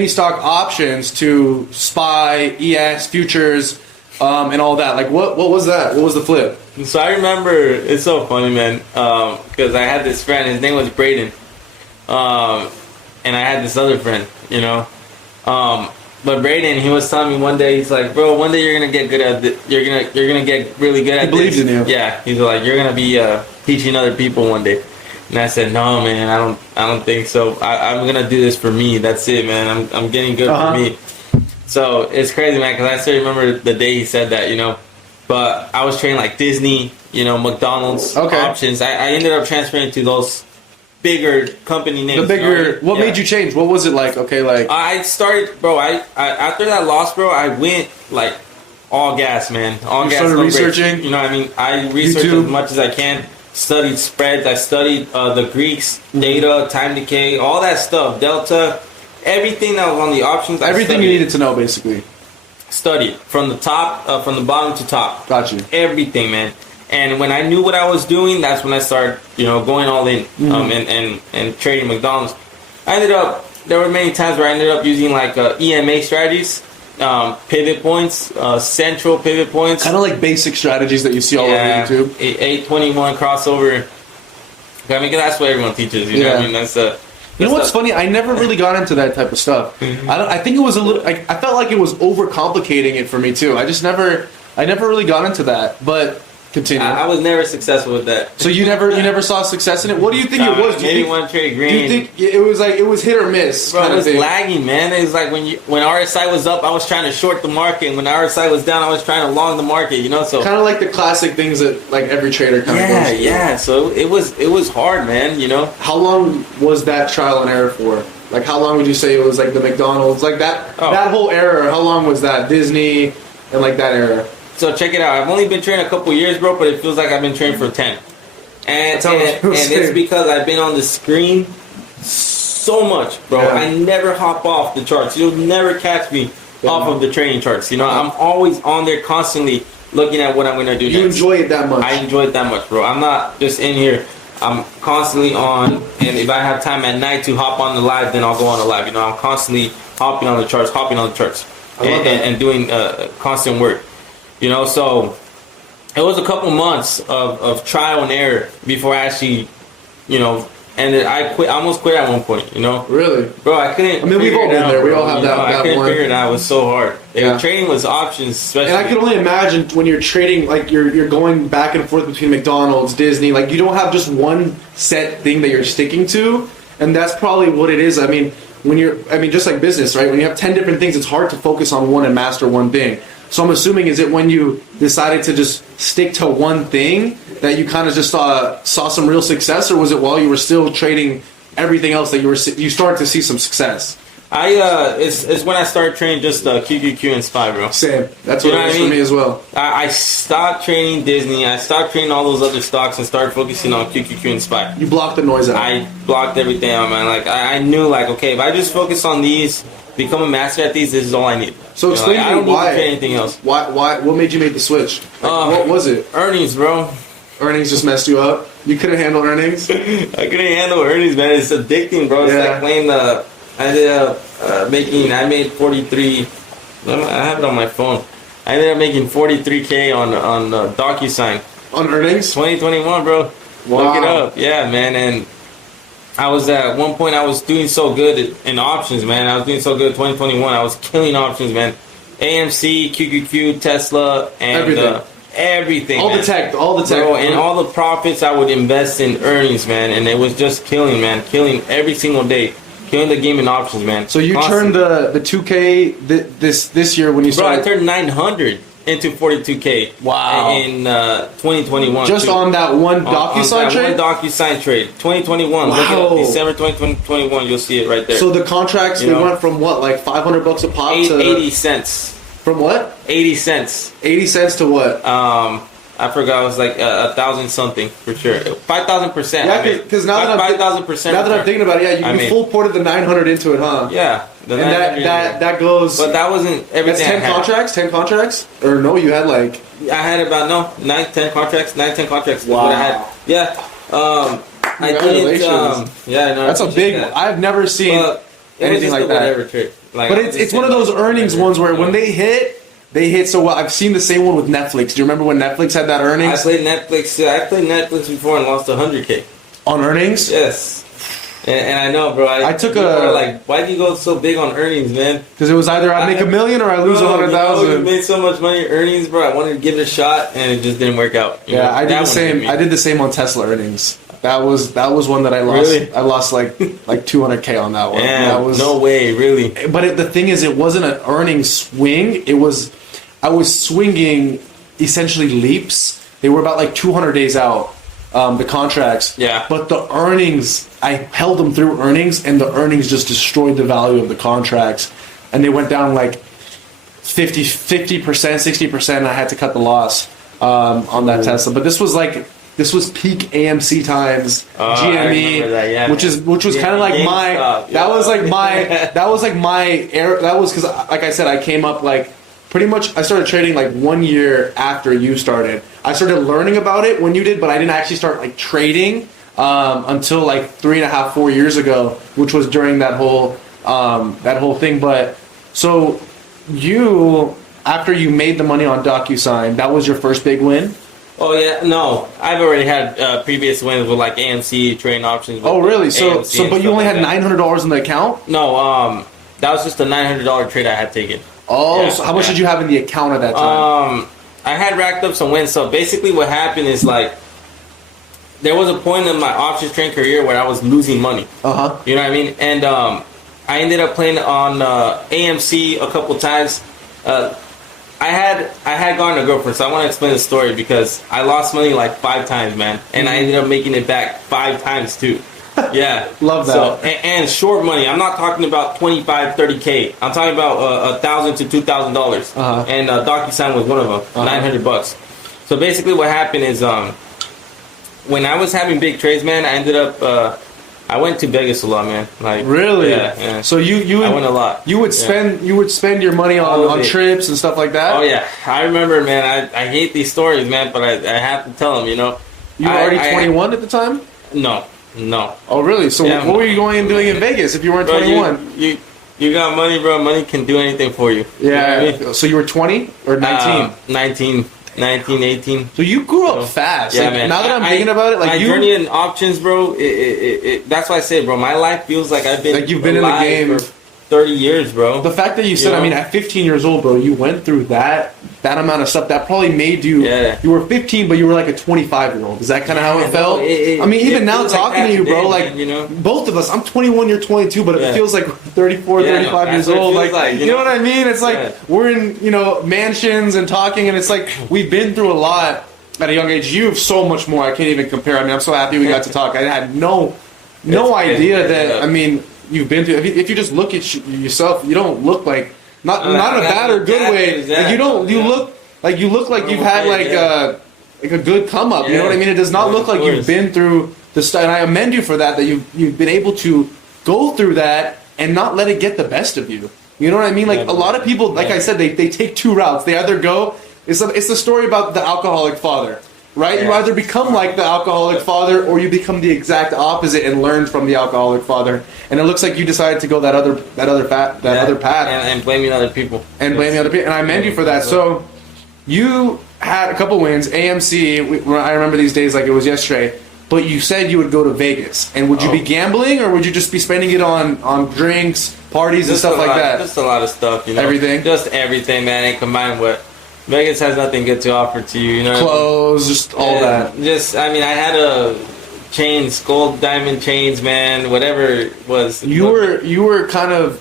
stock options to SPY, ES, futures, and all that? Like what was that? What was the flip? So I remember, it's so funny, man, because I had this friend. His name was Braden. And I had this other friend, you know. But Braden, he was telling me one day, he's like, bro, one day you're gonna get good at this. You're gonna get really good at this. He believed in you. Yeah, he's like, you're gonna be teaching other people one day. And I said, no, man, I don't think so. I'm gonna do this for me. That's it, man. I'm getting good for me. So it's crazy, man, because I still remember the day he said that, you know. But I was trading like Disney, you know, McDonald's options. I ended up transferring to those bigger company names. The bigger. What made you change? What was it like? Okay, like I started, bro. I after that loss, bro, I went like all gas, man. All gas. Started researching. You know what I mean? I researched YouTube. as much as I can. studied spreads. I studied the Greeks, data, time decay, all that stuff, delta, everything that was on the options. Everything you needed to know, basically. Studied from the top, from the bottom to top. Got you. Everything, man. And when I knew what I was doing, that's when I started, going all in, and trading McDonald's. There were many times where I ended up using like EMA strategies, pivot points, central pivot points. Kind of like basic strategies that you see all over YouTube. 821 crossover. I mean, that's what everyone teaches. You know what I mean? That's You know what's funny? I never really got into that type of stuff. I think it was a little. I felt like it was overcomplicating it for me too. I never really got into that. But continue. I was never successful with that. So you never saw success in it. What do you think it was? Maybe one trade green. Do you think it was hit or miss? Bro, it was lagging, man. It was like when RSI was up, I was trying to short the market, and when RSI was down, I was trying to long the market. So kind of like the classic things that like every trader kind of goes through. Yeah. So it was hard, man. How long was that trial and error for? Like how long would you say it was like the McDonald's, like that whole era? How long was that Disney and like that era? So check it out. I've only been training a couple years, bro, but it feels like I've been training for 10. And it's because I've been on the screen so much, bro. Yeah. I never hop off the charts. You'll never catch me off of the training charts. I'm always on there constantly looking at what I'm going to do next. You enjoy it that much? I enjoy it that much, bro. I'm not just in here. I'm constantly on, and if I have time at night to hop on the live, then I'll go on the live. I'm constantly hopping on the charts, and doing constant work. So it was a couple months of trial and error before I actually, ended. I almost quit at one point, Really? Bro, I couldn't. I mean, we've all been there. We all have that. I couldn't figure it out. It was so hard. Yeah. Trading was options, especially. And I can only imagine when you're trading, like you're going back and forth between McDonald's, Disney. Like you don't have just one set thing that you're sticking to, and that's probably what it is. I mean, just like business, right? When you have 10 different things, it's hard to focus on one and master one thing. So I'm assuming, is it when you decided to just stick to one thing that you kind of just saw some real success, or was it while you were still trading everything else that you started to see some success? It's when I started trading just QQQ and SPY, bro. Same. That's what it is for me as well. I stopped trading Disney. I stopped trading all those other stocks and started focusing on QQQ and SPY. You blocked the noise out. I blocked everything out, man. Like I knew, like, okay, if I just focus on these, become a master at these, this is all I need. So explain to me I don't why. need to trade anything else. Why? What made you make the switch? What was it? Earnings, bro. Earnings just messed you up. You couldn't handle earnings. I couldn't handle earnings, man. It's addicting, bro. It's like playing the. I ended up I made 43. I have it on my phone. I ended up making 43K on DocuSign. On earnings? 2021, bro. Wow. Look it up. Yeah, man. And I was at one point, I was doing so good in options, man. I was doing so good 2021. I was killing options, man. AMC, QQQ, Tesla, and everything. All the tech. Bro, and all the profits I would invest in earnings, man. And it was just killing, man. Killing every single day. Killing the game in options, man. So you turned the 2K this year when you started? Bro, I turned 900 into 42K. Wow. In 2021. Just on that one DocuSign trade? On that one DocuSign trade. 2021. Wow. Look at it. December 2021. You'll see it right there. So the contracts, they went from what, like $500 a pop to 80 cents. From what? 80 cents. 80 cents to what? I forgot. It was like 1,000 something for sure. 5,000%. Yeah, because now that 5,000%. Now that I'm thinking about it, yeah, you full ported the 900 into it, huh? Yeah. And that goes. But that wasn't everything. That's 10 contracts. 10 contracts, or no? You had like. I had about 9-10 contracts. 9-10 contracts. Wow. What I had. Yeah. I didn't. Yeah. No. That's a big. that. I've never seen anything like that. Trade. Like, but it's one of those earnings ones where when they hit. They hit so well. I've seen the same one with Netflix. Do you remember when Netflix had that earnings? I played Netflix before and lost 100K. On earnings? Yes. And I know, bro. I took like, why do you go so big on earnings, man? Because it was either I make $1 million or I lose 100,000. You made so much money in earnings, bro. I wanted to give it a shot, and it just didn't work out. I did the same. I did the same on Tesla earnings. That was one that I lost. Really? I lost like 200K on that one. Damn, no way, really. But the thing is, it wasn't an earnings swing. I was swinging essentially leaps. They were about like 200 days out, the contracts. Yeah. But the earnings, I held them through earnings, and the earnings just destroyed the value of the contracts. And they went down like 50%, 60%, and I had to cut the loss on that Tesla. But this This was peak AMC times, I GME, remember that, yeah, which was kind of like GameStop, that was like my era. That was because, like I said, I came up like pretty much. I started trading like 1 year after you started. I started learning about it when you did, but I didn't actually start like trading until like 3.5, 4 years ago, which was during that whole thing. But so you, after you made the money on DocuSign, that was your first big win. Oh yeah, no, I've already had previous wins with like AMC trading options. Oh really? So AMC but you only like had $900 in the account? No, that was just a $900 trade I had taken. Oh, Yeah, so how much did you have in the account at that time? I had racked up some wins. So basically, what happened is like there was a point in my options trading career where I was losing money. You know what I mean? And I ended up playing on AMC a couple times. I had gotten a girlfriend, so I want to explain the story because I lost money like 5 times, man, and I ended up making it back 5 times too. Yeah, love that. So and short money. I'm not talking about 25, 30K. I'm talking about $1,000 to $2,000. And DocuSign was one of them, $900. So basically, what happened is when I was having big trades, man, I ended up. I went to Vegas a lot, man. Like really? Yeah. So you I went a lot. You would spend your money on trips and stuff like that. Oh yeah, I remember, man. I hate these stories, man, but I have to tell them. You know, you were already 21 at the time. No. Oh really? So yeah, what were you going and doing in Vegas if you weren't 21? You got money, bro. Money can do anything for you. Yeah. You know what I mean? So you were 20 or 19? 19, 18. So you grew up fast. Yeah, like, man. Now that I'm thinking about it, like my journey in options, bro. That's why I say, bro. My life feels like I've been like you've been in the game for 30 years, bro. The fact that you said, know? I mean, at 15 years old, bro, you went through that amount of stuff. That probably made you. Yeah. You were 15, but you were like a 25-year-old. Is that kind of how it felt? I mean, even now talking to you, bro, like man, you know? both of us. I'm 21, you're 22, but it feels like 34, 35 years old. Like you know what I mean? It's like we're in mansions and talking, and it's like we've been through a lot at a young age. You have so much more. I can't even compare. I mean, I'm so happy we got to talk. I had no idea that. I mean. You've been through. If you just look at yourself, you don't look like not in a bad or good way. Like you look like you've had like a good come up. You know what I mean? It does not look like you've been through the stuff. And I commend you for that. That you've been able to go through that and not let it get the best of you. You know what I mean? Like a lot of people, like I said, they take 2 routes. They either go. It's the story about the alcoholic father. Right? Yeah. You either become like the alcoholic father or you become the exact opposite and learn from the alcoholic father. And it looks like you decided to go that other path. And blaming other people. And blaming other people. And I commend you for that. So you had a couple wins. AMC, I remember these days like it was yesterday. But you said you would go to Vegas. And would you be gambling or would you just be spending it on drinks, parties, and stuff like that? Just a lot of stuff, you know. Everything? Just everything, man. And combined with Vegas has nothing good to offer to you, you know. Clothes, just all that. I mean, I had a chains, gold diamond chains, man. Whatever it was. You were kind of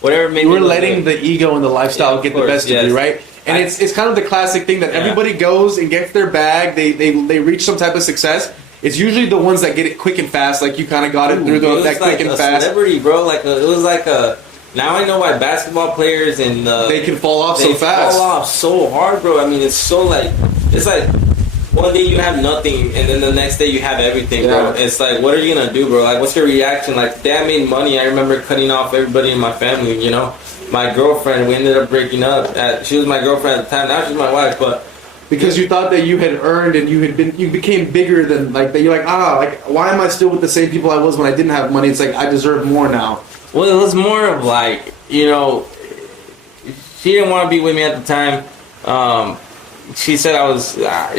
whatever. Made you were letting the ego and the lifestyle get the best of you, right? And it's kind of the classic thing that everybody goes and gets their bag. They reach some type of success. It's usually the ones that get it quick and fast, like you kind of got it through that quick and fast. Celebrity, bro. It was like a. Now I know why basketball players and they can fall off so fast. They fall off so hard, bro. I mean, it's like one day you have nothing, and then the next day you have everything, bro. It's like, what are you gonna do, bro? Like, what's your reaction? Like, Dad made money. I remember cutting off everybody in my family. You know, my girlfriend. We ended up breaking up. She was my girlfriend at the time. Now she's my wife, but. Because you thought that you had earned and you became bigger than like that. You're like, why am I still with the same people I was when I didn't have money? It's like I deserve more now. Well, it was more of like, you know, she didn't want to be with me at the time. She said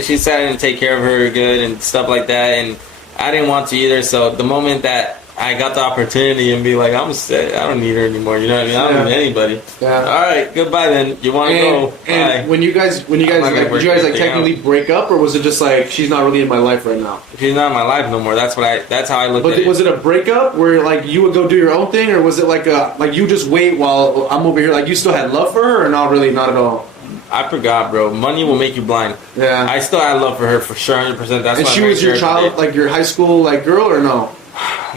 she said I didn't take care of her good and stuff like that, and I didn't want to either. So the moment that I got the opportunity and be like, I'm set, I don't need her anymore. You know what I mean? I don't need anybody. Yeah. All right, goodbye then. You want to go? And when you guys did you guys like technically break up, or was it just like she's not really in my life right now? She's not in my life no more. That's how I look at it. But was it a breakup where like you would go do your own thing, or was it like you just wait while I'm over here? Like you still had love for her, or not really, not at all? I forgot, bro. Money will make you blind. Yeah. I still had love for her for sure, 100%. That's and why she was your child, like your high school like girl, or no?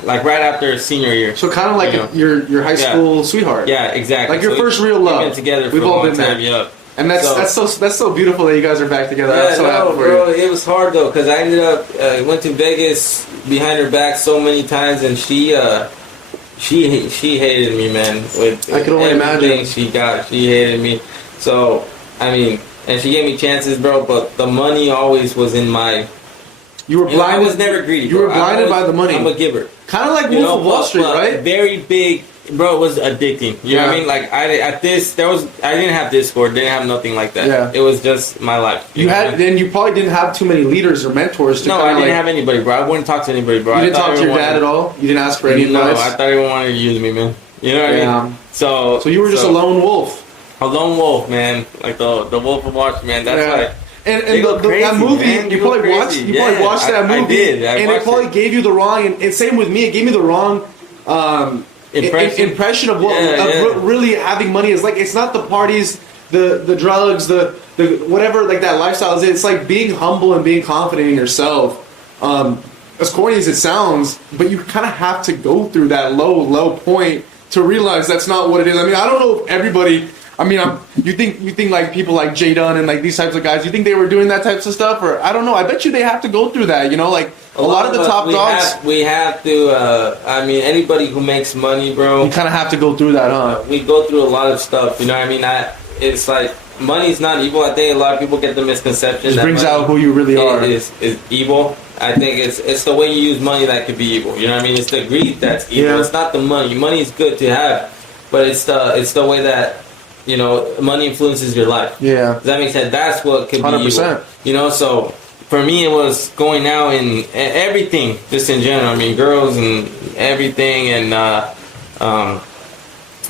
Like right after senior year. So kind of like your high school sweetheart. Yeah, exactly. Like your first real love. We've been together for We've a all long been time. there. Yep. And that's so beautiful that you guys are back together. Yeah, I'm so happy for bro, you. it was hard though, cause I ended up went to Vegas behind her back so many times, and she hated me, man. With I can only imagine. she hated me. So I mean, and she gave me chances, bro. But the money always was in my. You were blinded. I was never greedy. You were blinded by the money. I'm a giver. Kind of like Wolf of Wall Street, right? Very big. Bro, it was addicting. You know what I mean? Like I didn't have Discord, didn't have nothing like that. Yeah. It was just my life. You probably didn't have too many leaders or mentors to No, I didn't have anybody, bro. I wouldn't talk to anybody, bro. You didn't talk to your dad at all? You didn't ask for any advice? No, I thought everyone wanted to use me, man. You know what I mean? So you were just a lone wolf. A lone wolf, man. Like the Wolf of Wall Street, man. That's like and that movie, man. you probably watched that movie. I did. And it probably gave you the wrong and same with me, it gave me the wrong impression of what really having money is like. It's not the parties, the drugs, the whatever like that lifestyle is. It's like being humble and being confident in yourself. As corny as it sounds, but you kind of have to go through that low point to realize that's not what it is. I mean, I don't know if everybody. I mean, you think like people like Jay Dunn and like these types of guys. You think they were doing that types of stuff, or I don't know. I bet you they have to go through that. You know, like a lot of the top dogs. We have to. I mean, anybody who makes money, bro. You kind of have to go through that, huh? We go through a lot of stuff. You know what I mean? It's like money's not evil. I think a lot of people get the misconception that brings out who you really are. Is evil. I think it's the way you use money that could be evil. You know what I mean? It's the greed that's evil. Yeah. It's not the money. Money is good to have, but it's the way that. You know, money influences your life. Yeah. Does that make sense? That's what could be 100%. Evil. You know, so for me it was going out and everything, just in general. I mean, girls and everything, and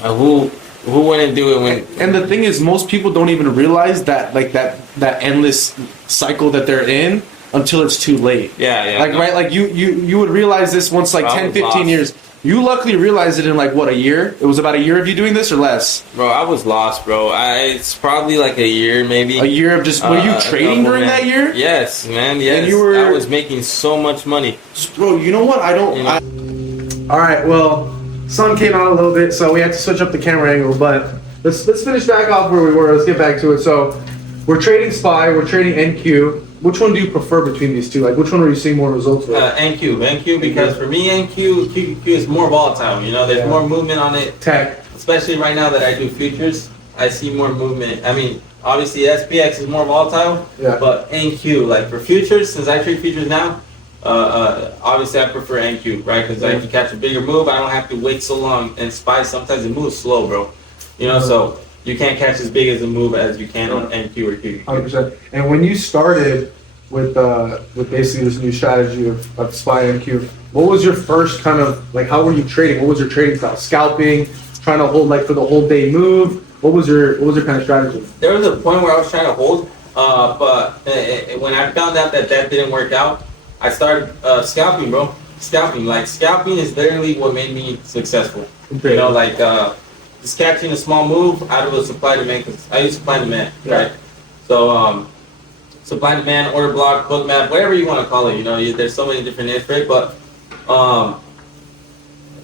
who wouldn't do it when? And the thing is, most people don't even realize that, like that endless cycle that they're in until it's too late. Yeah. Like right, like you would realize this once, like 10, 15 years. You luckily realized it in like what, a year? It was about a year of you doing this or less? Bro, I was lost, bro. It's probably like a year, maybe. A year of just, were you trading during that year? Yes, man, yes. And I was making so much money. Bro, you know what? All right, well, sun came out a little bit, so we had to switch up the camera angle, but let's finish back off where we were. Let's get back to it. So we're trading SPY, we're trading NQ. Which one do you prefer between these two? Like, which one are you seeing more results with? NQ, because for me, QQQ is more volatile. You know, there's more movement on it. Tech. Especially right now that I do futures, I see more movement. I mean, obviously SPX is more volatile, but NQ, like for futures, since I trade futures now, obviously I prefer NQ, right? Because I can catch a bigger move. I don't have to wait so long. And SPY, sometimes it moves slow, bro. You know, so you can't catch as big as a move as you can on NQ or QQ. 100%. And when you started with basically this new strategy of SPY NQ, what was your first kind of, like, how were you trading? What was your trading style? Scalping, trying to hold like for the whole day move? What was your kind of strategy? There was a point where I was trying to hold, but when I found out that didn't work out, I started scalping, bro. Scalping is literally what made me successful. Okay. You know, like just catching a small move out of a supply demand, because I use supply demand, right? So supply demand, order block, book map, whatever you want to call it. You know, there's so many different names for it, but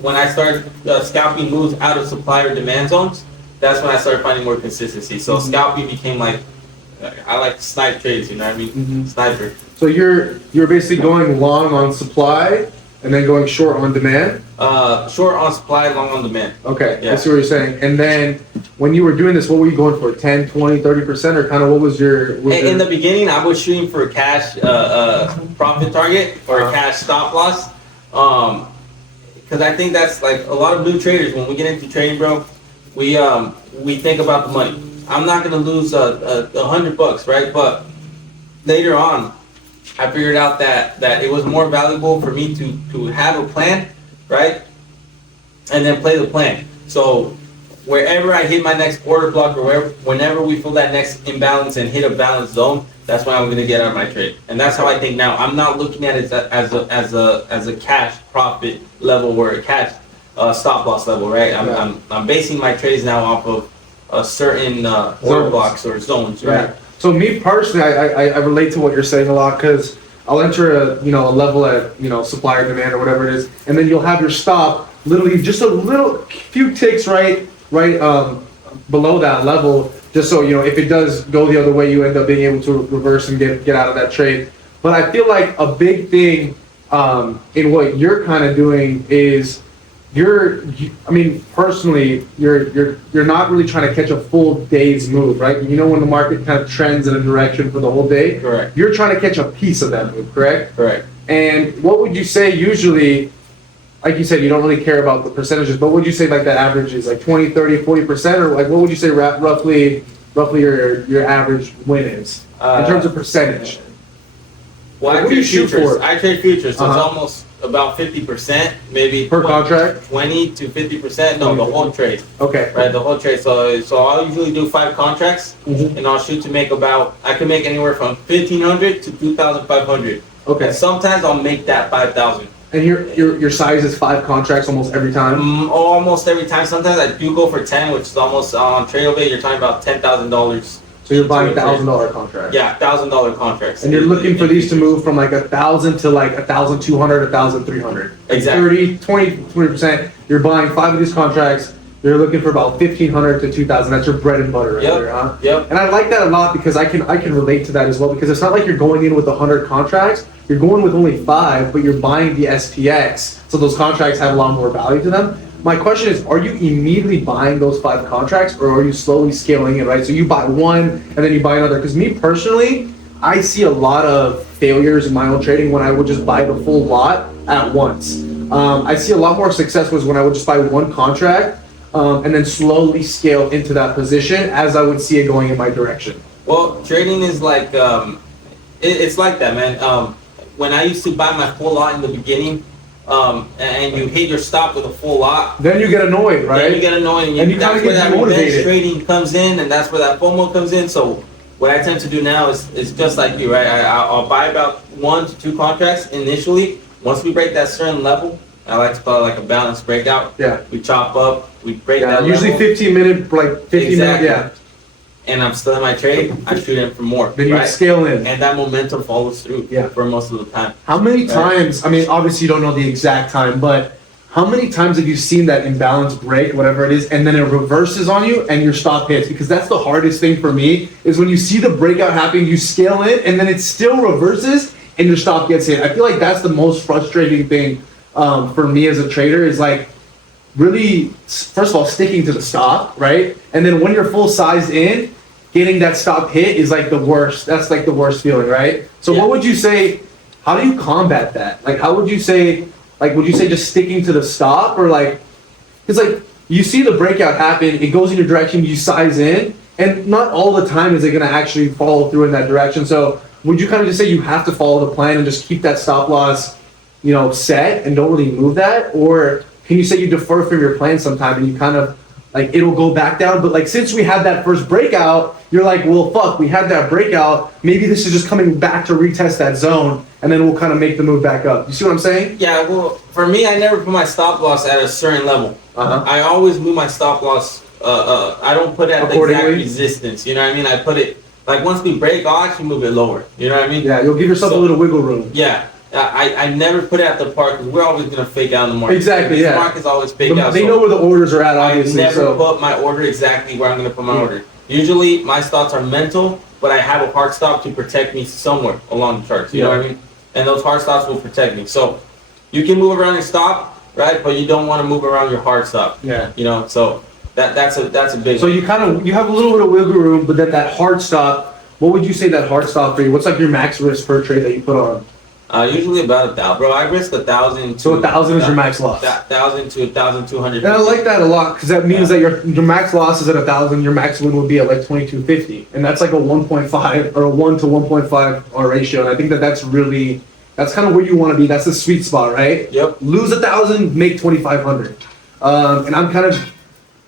when I started scalping moves out of supply or demand zones, that's when I started finding more consistency. So scalping became like, I like snipe trades, you know what I mean? Sniper. So you're basically going long on supply and then going short on demand? Short on supply, long on demand. Okay, yeah. I see what you're saying. And then when you were doing this, what were you going for? 10, 20, 30%, or kind of what was your... In the beginning, I was shooting for a cash profit target or a cash stop loss. Because I think that's like a lot of new traders, when we get into trading, bro, we think about the money. I'm not going to lose $100, right? But later on, I figured out that it was more valuable for me to have a plan, right? And then play the plan. So wherever I hit my next order block, or whenever we feel that next imbalance and hit a balance zone, that's when I'm going to get out of my trade. And that's how I think now. I'm not looking at it as a cash profit level or a cash stop loss level, right? I'm basing my trades now off of a certain order blocks or zones, right? Yeah. So me personally, I relate to what you're saying a lot, because I'll enter a level at supply or demand or whatever it is, and then you'll have your stop literally just a few ticks right below that level, just so you know, if it does go the other way, you end up being able to reverse and get out of that trade. But I feel like a big thing in what you're kind of doing is personally, you're not really trying to catch a full day's move, right? You know, when the market kind of trends in a direction for the whole day. Correct. You're trying to catch a piece of that move, correct? Correct. And what would you say usually, like you said, you don't really care about the percentages, but what would you say like that average is, like 20, 30, 40%, or like what would you say roughly your average win is in terms of percentage? Well, Like, I trade futures. I trade futures, so it's Uh-huh. almost about 50%, maybe Per contract? 20 to 50%. No, the whole trade, Okay. right? The whole trade. So I'll usually do 5 contracts, Mhm. and I'll shoot to make I can make anywhere from 1,500 to 2,500. Okay. And sometimes I'll make that 5,000. And your size is 5 contracts almost every time? Almost every time. Sometimes I do go for 10, which is almost on TradeObay. You're talking about $10,000. So you're buying $1,000 contracts? Yeah, $1,000 contracts. And you're looking for these to move from like 1,000 to like 1,200, 1,300. Exactly. 20%. You're buying 5 of these contracts. You're looking for about 1,500 to 2,000. That's your bread and butter right there, huh? Yep. And I like that a lot because I can relate to that as well, because it's not like you're going in with 100 contracts. You're going with only 5, but you're buying the SPX, so those contracts have a lot more value to them. My question is, are you immediately buying those 5 contracts, or are you slowly scaling it, right? So you buy one and then you buy another. Because me personally, I see a lot of failures in my own trading when I would just buy the full lot at once. I see a lot more success was when I would just buy one contract and then slowly scale into that position as I would see it going in my direction. Well, trading is like, it's like that, man. When I used to buy my full lot in the beginning, and you hit your stop with a full lot, then you get annoyed, right? Then you get annoyed, and you that's kinda where get that revenge demotivated. trading comes in, and that's where that FOMO comes in. So what I tend to do now is just like you, right? I'll buy about 1 to 2 contracts initially. Once we break that certain level, I like to call it like a balanced breakout. Yeah. We chop up, we break Yeah, that usually level, 15-minute, like 15 Exactly. minute, yeah. and I'm still in my trade. I shoot in for more, Then you right? scale in. And that momentum follows through Yeah. for most of the time. How many Right. times, I mean, obviously you don't know the exact time, but how many times have you seen that imbalance break, whatever it is, and then it reverses on you and your stop hits? Because that's the hardest thing for me, is when you see the breakout happening, you scale in, and then it still reverses and your stop gets hit. I feel like that's the most frustrating thing for me as a trader, is like really, first of all, sticking to the stop, right? And then when you're full size in, getting that stop hit is like the worst. That's like the worst feeling, right? So Yeah. what would you say, how do you combat that? Like, how would you say, like, would you say just sticking to the stop, or like, it's like, you see the breakout happen, it goes in your direction, you size in, and not all the time is it gonna actually follow through in that direction. So would you kind of just say you have to follow the plan and just keep that stop loss, set and don't really move that? Or can you say you defer from your plan sometime and you kind of, like, it'll go back down, but like, since we had that first breakout, you're like, well, fuck, we had that breakout, maybe this is just coming back to retest that zone, and then we'll kind of make the move back up. You see what I'm saying? Yeah, well, for me, I never put my stop loss at a certain level. Uh-huh. I always move my stop loss. I don't put it at the exact Accordingly? resistance. You know what I mean? I put it, like, once we break, I'll actually move it lower. You know what I mean? Yeah, you'll give yourself a So- little wiggle room. Yeah. I never put it at the park, because we're always going to fake out in the market. Exactly, The yeah. market's always fake out. They so know where the orders are at, I obviously. never So put my order exactly where I'm going to put my Yeah. order. Usually, my stops are mental, but I have a hard stop to protect me somewhere along the charts. You know Yeah. what I mean? And those hard stops will protect me. So you can move around your stop, right? But you don't want to move around your hard stop. yeah. So that's a big So one. you have a little bit of wiggle room, but then that hard stop. What would you say that hard stop for you? What's like your max risk per trade that you put on? Usually about 1,000, bro. I risk 1,000. So 1,000 is your max loss. 1,000 to 1,200. And I like that a lot, because that means that your max loss is at 1,000. Your max win would be at like 2,250, and that's like a 1.5 or a 1 to 1.5 ratio. And I think that's kind of where you want to be. That's the sweet spot, right? Yep. Lose 1,000, make 2,500. And I'm kind of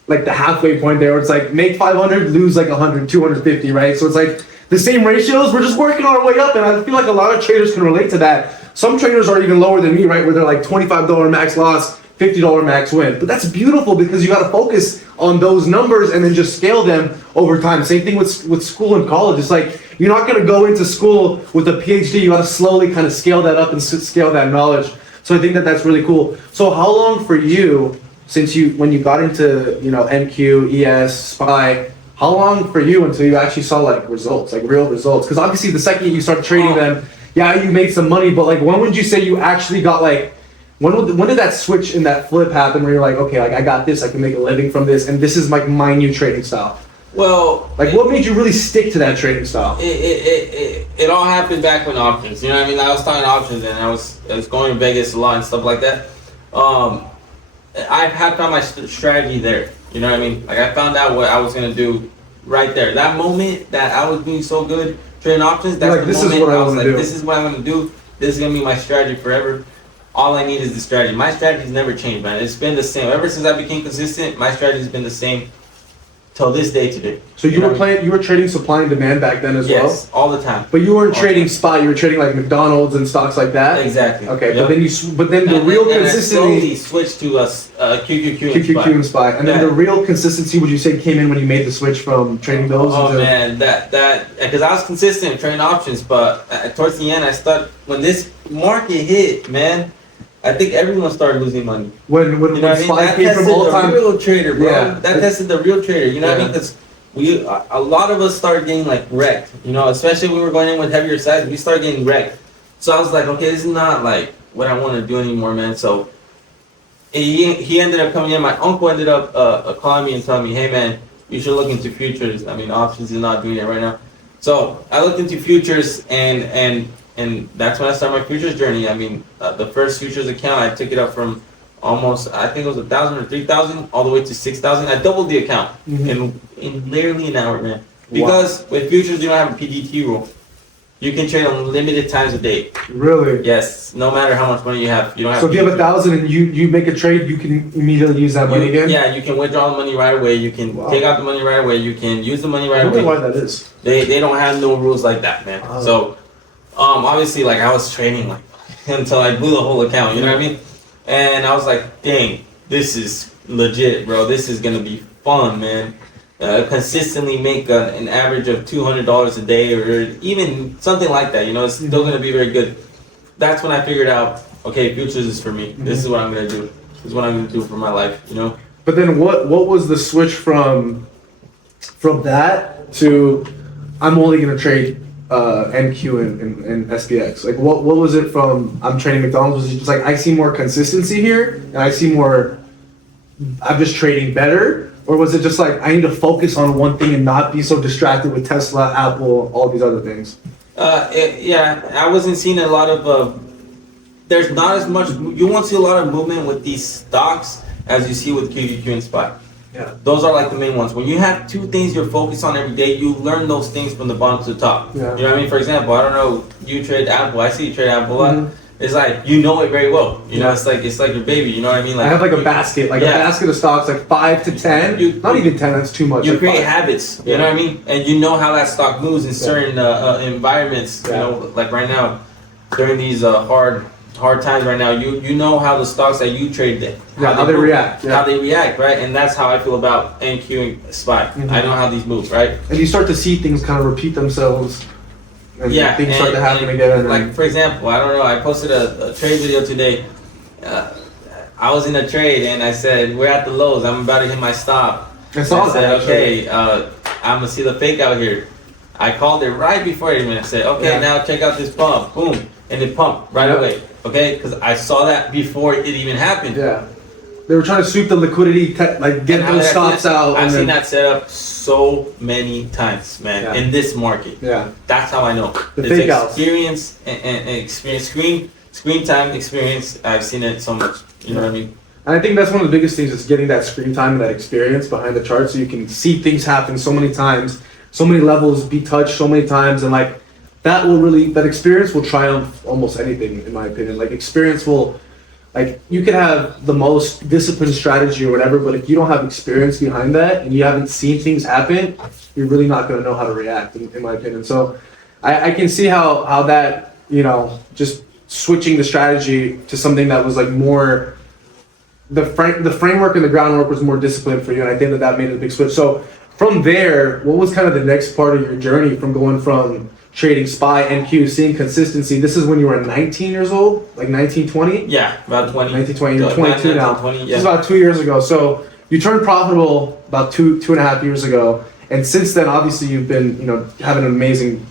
like the halfway point there, where it's like make 500, lose like 100, 250, right? So it's like the same ratios. We're just working our way up, and I feel like a lot of traders can relate to that. Some traders are even lower than me, right? Where they're like $25 max loss, $50 max win. But that's beautiful, because you got to focus on those numbers and then just scale them over time. Same thing with school and college. It's like, you're not going to go into school with a PhD. You got to slowly kind of scale that up and scale that knowledge. So I think that's really cool. So how long for you, since when you got into, MQ, ES, SPY, How long for you until you actually saw like results, like real results? Because obviously the second you start trading them, yeah, you made some money, but like when would you say you actually got like, when did that switch in that flip happen where you're like, okay, like I got this, I can make a living from this, and this is like my new trading style? Well, like what made you really stick to that trading style? It all happened back when options. You know what I mean? I was talking options and I was going to Vegas a lot and stuff like that. I had found my strategy there. You know what I mean? Like I found out what I was gonna do right there. That moment that I was doing so good trading options, that's like, the this moment is what I I was want like, to do. this is what I'm gonna do. This is gonna be my strategy forever. All I need is the strategy. My strategy's never changed, man. It's been the same ever since I became consistent. My strategy's been the same till this day today. So you were trading supply and demand back then as well? Yes, all the time. But you weren't trading spot. You were trading like McDonald's and stocks like that. Exactly. Okay, yep. but then the real consistency. I slowly switched to QQQ and SPY, and then the real consistency, would you say, came in when you made the switch from trading those? Oh man, that because I was consistent in trading options, but towards the end, I started when this market hit, man. I think everyone started losing money. When SPY came from all time, the real trader, bro. Yeah. That tested the real trader. You know what I mean? Because a lot of us started getting like wrecked. You know, especially when we were going in with heavier size, we started getting wrecked. So I was like, okay, this is not like what I want to do anymore, man. So he ended up coming in. My uncle ended up calling me and telling me, hey, man, you should look into futures. I mean, options is not doing it right now. So I looked into futures and that's when I started my futures journey. I mean, the first futures account, I took it up from almost, I think it was 1,000 or 3,000, all the way to 6,000. I doubled the account in literally an hour, man. Because with futures, you don't have a PDT rule. You can trade unlimited times a day. Really? Yes, no matter how much money you have. You don't have. So if you have 1,000 and you make a trade, you can immediately use that money again? Yeah, you can withdraw the money right away. You can take out the money right away. You can use the money right away. I wonder why that is. They don't have no rules like that, man. So, obviously, like I was trading like until I blew the whole account. You know what I mean? And I was like, dang, this is legit, bro. This is gonna be fun, man. Consistently make an average of $200 a day, or even something like that. You know, it's still gonna be very good. That's when I figured out, okay, futures is for me. This is what I'm gonna do. This is what I'm gonna do for my life. You know. But then, what was the switch from that to I'm only gonna trade NQ and SPX? Like, what was it from I'm trading McDonald's? Was it just like I see more consistency here, and I see more? I'm just trading better. Or was it just like, I need to focus on one thing and not be so distracted with Tesla, Apple, all these other things? Yeah, I wasn't seeing a lot of, there's not as much, you won't see a lot of movement with these stocks as you see with QQQ and SPY. Yeah. Those are like the main ones. When you have two things you're focused on every day, you learn those things from the bottom to the top. Yeah. You know what I mean? For example, I don't know, you trade Apple, I see you trade Apple a lot. It's like, you know it very well. You know, it's like your baby, you know what I mean? Like, I have like a basket, a basket of stocks, like 5 to 10. Not even 10, that's too much. You like create 5. habits, you know what I mean? And you know how that stock moves in certain environments. You know, like right now, during these hard times right now, you know how the stocks that you trade, how they react. How they react, right? And that's how I feel about NQ and SPY. I know how these move, right? And you start to see things kind of repeat themselves. And things start to happen again. Like, for example, I don't know, I posted a trade video today. I was in a trade and I said, we're at the lows. I'm about to hit my stop. I said, okay, I'm going to see the fake out here. I called it right before it even. I said, okay, now check out this pump. Boom. And it pumped right away. Okay? Because I saw that before it even happened. Yeah. They were trying to sweep the liquidity, get those stops out. I've seen that set up so many times, man, in this market. Yeah. That's how I know. The fake outs. Experience and experience, screen time experience. I've seen it so much. You know what I mean? And I think that's one of the biggest things is getting that screen time and that experience behind the chart so you can see things happen so many times, so many levels be touched so many times, and like that experience will triumph almost anything, in my opinion. Like experience will. Like, you can have the most disciplined strategy or whatever, but if you don't have experience behind that and you haven't seen things happen, you're really not going to know how to react, in my opinion. So I can see how that, you know, just switching the strategy to something that was like more, the framework and the groundwork was more disciplined for you, and I think that made a big switch. So from there, what was kind of the next part of your journey from going from trading SPY, NQ, seeing consistency? This is when you were 19 years old, like 19, 20? Yeah, about 20. 19, 20. You're 22 now. 20, yeah. This is about 2 years ago. So you turned profitable about two and a half years ago. And since then, obviously, you've been, having an amazing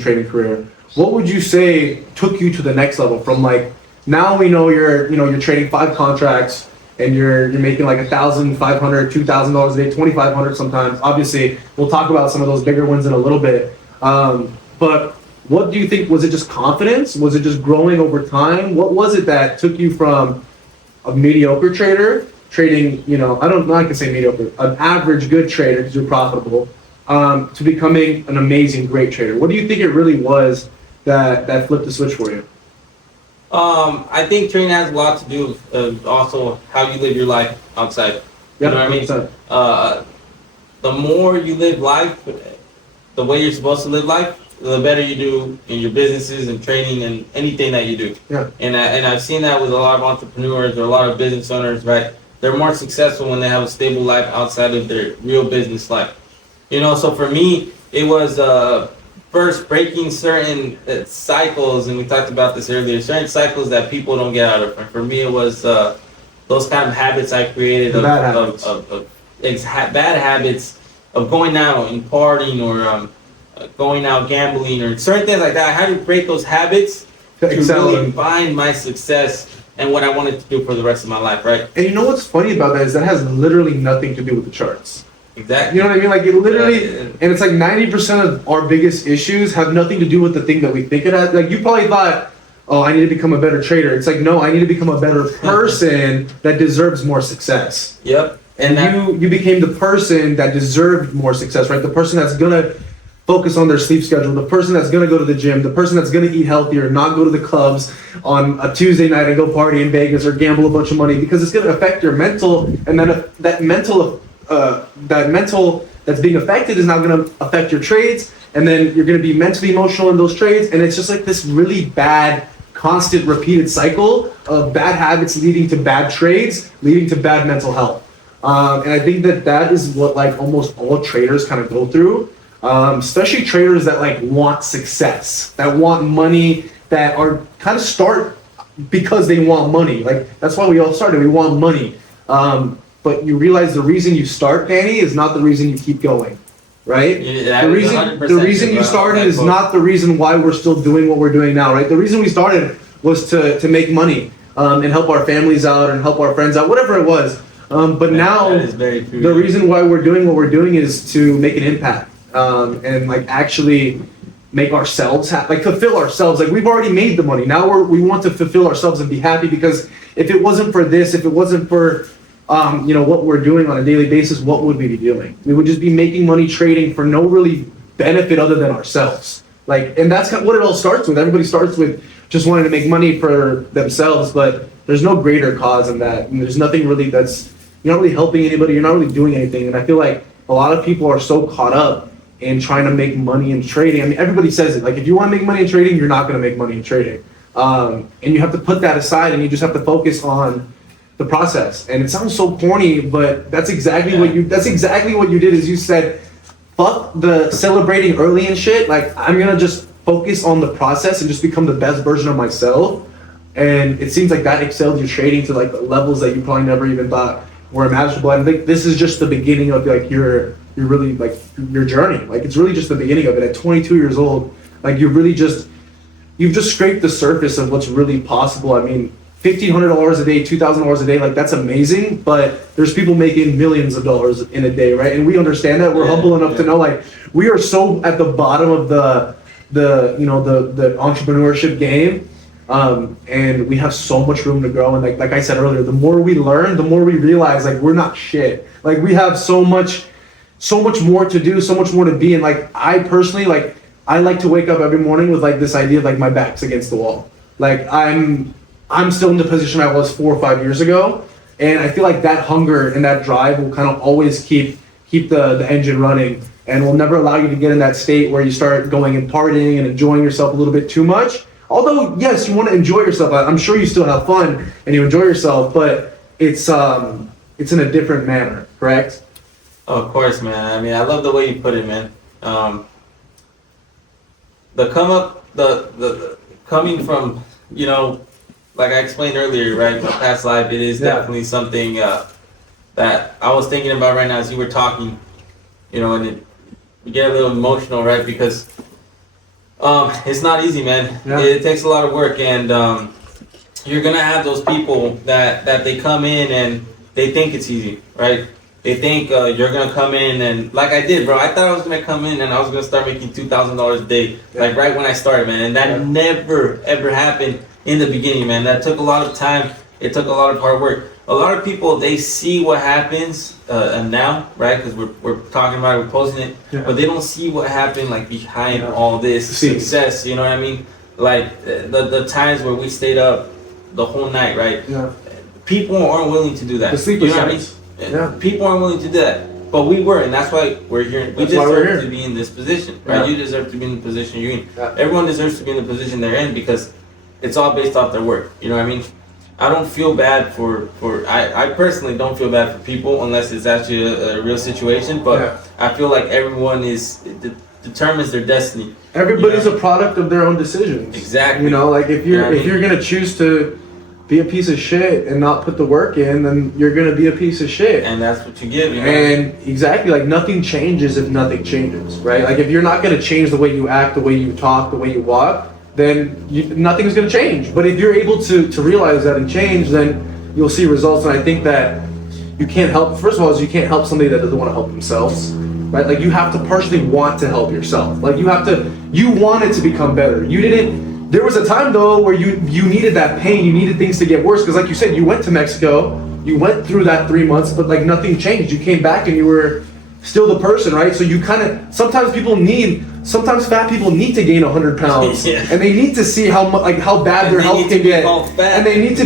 trading career. What would you say took you to the next level from like, now we know you're trading 5 contracts and you're making like $1,500, $2,000 a day, $2,500 sometimes. Obviously, we'll talk about some of those bigger ones in a little bit. But what do you think? Was it just confidence? Was it just growing over time? What was it that took you from a mediocre trader trading, I don't know, I can say mediocre, an average good trader because you're profitable, to becoming an amazing great trader? What do you think it really was that flipped the switch for you? I think training has a lot to do with also how you live your life outside. You know what I mean? The more you live life the way you're supposed to live life, the better you do in your businesses and training and anything that you do. Yeah. And I've seen that with a lot of entrepreneurs or a lot of business owners, right? They're more successful when they have a stable life outside of their real business life. So for me, it was first breaking certain cycles, and we talked about this earlier, certain cycles that people don't get out of. And for me, it was those kind of habits I created bad habits of going out and partying or going out gambling or certain things like that. I had to break those habits to really find my success and what I wanted to do for the rest of my life, right? And you know what's funny about that is that has literally nothing to do with the charts. Exactly. You know what I mean? Like it literally, and it's like 90% of our biggest issues have nothing to do with the thing that we think it has. Like you probably thought, oh, I need to become a better trader. It's like, no, I need to become a better person that deserves more success. Yep. And you became the person that deserved more success, right? The person that's gonna focus on their sleep schedule, the person that's gonna go to the gym, the person that's gonna eat healthier, not go to the clubs on a Tuesday night and go party in Vegas or gamble a bunch of money, because it's gonna affect your mental, and then that mental that's being affected is now gonna affect your trades, and then you're gonna be mentally emotional in those trades, and it's just like this really bad, constant, repeated cycle of bad habits leading to bad trades, leading to bad mental health. And I think that is what like almost all traders kind of go through. Especially traders that like want success, that want money, that are kind of start because they want money. Like that's why we all started. We want money. But you realize the reason you start, Danny, is not the reason you keep going, right? Yeah, the reason you started is not the reason why we're still doing what we're doing now, right? The reason we started was to make money and help our families out and help our friends out, whatever it was. But now the reason why we're doing what we're doing is to make an impact. And like actually make ourselves happy, like fulfill ourselves. Like we've already made the money. Now we want to fulfill ourselves and be happy, because if it wasn't for this, if it wasn't for what we're doing on a daily basis, what would we be doing? We would just be making money trading for no really benefit other than ourselves. Like, and that's kind of what it all starts with. Everybody starts with just wanting to make money for themselves, but there's no greater cause than that. And there's nothing really you're not really helping anybody. You're not really doing anything. And I feel like a lot of people are so caught up in trying to make money in trading. I mean, everybody says it. Like, if you want to make money in trading, you're not going to make money in trading. And you have to put that aside, and you just have to focus on the process. And it sounds so corny, but that's exactly what you did. Is you said, fuck the celebrating early and shit. Like, I'm going to just focus on the process and just become the best version of myself. And it seems like that excelled your trading to like levels that you probably never even thought were imaginable. And I think this is just the beginning of like your really like your journey. Like it's really just the beginning of it. At 22 years old, like you've just scraped the surface of what's really possible. I mean, $1,500 a day, $2,000 a day, like that's amazing. But there's people making millions of dollars in a day, right? And we understand that. We're humble enough to know like we are so at the bottom of the entrepreneurship game. And we have so much room to grow, and like I said earlier, the more we learn, the more we realize like we're not shit. Like we have so much more to do, so much more to be. And like I personally, like I like to wake up every morning with like this idea of like my back's against the wall. Like I'm still in the position I was 4 or 5 years ago, and I feel like that hunger and that drive will kind of always keep the engine running, and will never allow you to get in that state where you start going and partying and enjoying yourself a little bit too much. Although, yes, you want to enjoy yourself. I'm sure you still have fun and you enjoy yourself, but it's in a different manner, correct? Oh, of course, man. I mean, I love the way you put it, man. The coming from, like I explained earlier, right? My past life, it is definitely something that I was thinking about right now as you were talking, and get a little emotional, right? Because it's not easy, man. Yeah. It takes a lot of work, and you're gonna have those people that they come in and they think it's easy, right? They think you're gonna come in and like I did, bro. I thought I was gonna come in and I was gonna start making $2,000 a day, like right when I started, man. And that never ever happened in the beginning, man. That took a lot of time. It took a lot of hard work. A lot of people, they see what happens and now, right? Because we're talking about it, we're posting it, but they don't see what happened like behind all this success. You know what I mean? Like the times where we stayed up the whole night, right? Yeah. People aren't willing to do that. The sleepless you know what I mean? Yeah. People aren't willing to do that, but we were, and that's why we're here. We deserve to be in this position, right? Yeah. You deserve to be in the position you're in. Yeah. Everyone deserves to be in the position they're in because it's all based off their work. You know what I mean? I don't feel bad I personally don't feel bad for people unless it's actually a real situation. But I feel like everyone determines their destiny. Everybody's a product of their own decisions. Exactly. You know, like if you're gonna choose to be a piece of shit and not put the work in, then you're gonna be a piece of shit. And that's what you give. You know? And exactly, like nothing changes if nothing changes, right? Like if you're not gonna change the way you act, the way you talk, the way you walk, then nothing's gonna change. But if you're able to realize that and change, then you'll see results. And I think that you can't help. First of all, you can't help somebody that doesn't want to help themselves, right? Like you have to partially want to help yourself. Like you wanted to become better. You didn't. There was a time though where you needed that pain, you needed things to get worse, because like you said, you went to Mexico, you went through that 3 months, but like nothing changed. You came back and you were still the person, right? So you kind of, sometimes fat people need to gain 100 pounds, and they need to see how bad their health can get, and they need to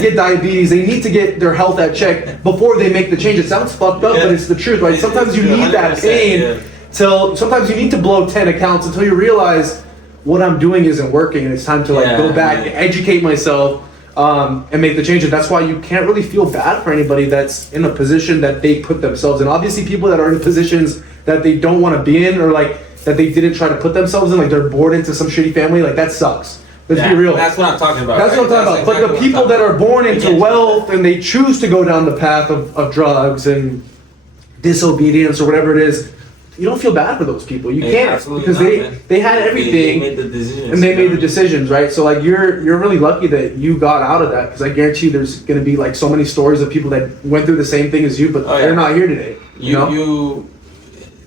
get diabetes, they need to get their health at check before they make the change. It sounds fucked up, but it's the truth, right? Sometimes you need that pain sometimes you need to blow 10 accounts until you realize what I'm doing isn't working, and it's time to go back, educate myself, and make the change. And that's why you can't really feel bad for anybody that's in a position that they put themselves in. Obviously, people that are in positions that they don't want to be in, or like that they didn't try to put themselves in, like they're born into some shitty family, like that sucks. Let's be real. That's what I'm talking about. That's what I'm talking about. But the people that are born into wealth and they choose to go down the path of drugs and disobedience or whatever it is, you don't feel bad for those people. You can't, because they had everything, they made the decisions, and they made the decisions, right? So like you're really lucky that you got out of that, because I guarantee you there's going to be like so many stories of people that went through the same thing as you, but they're not here today.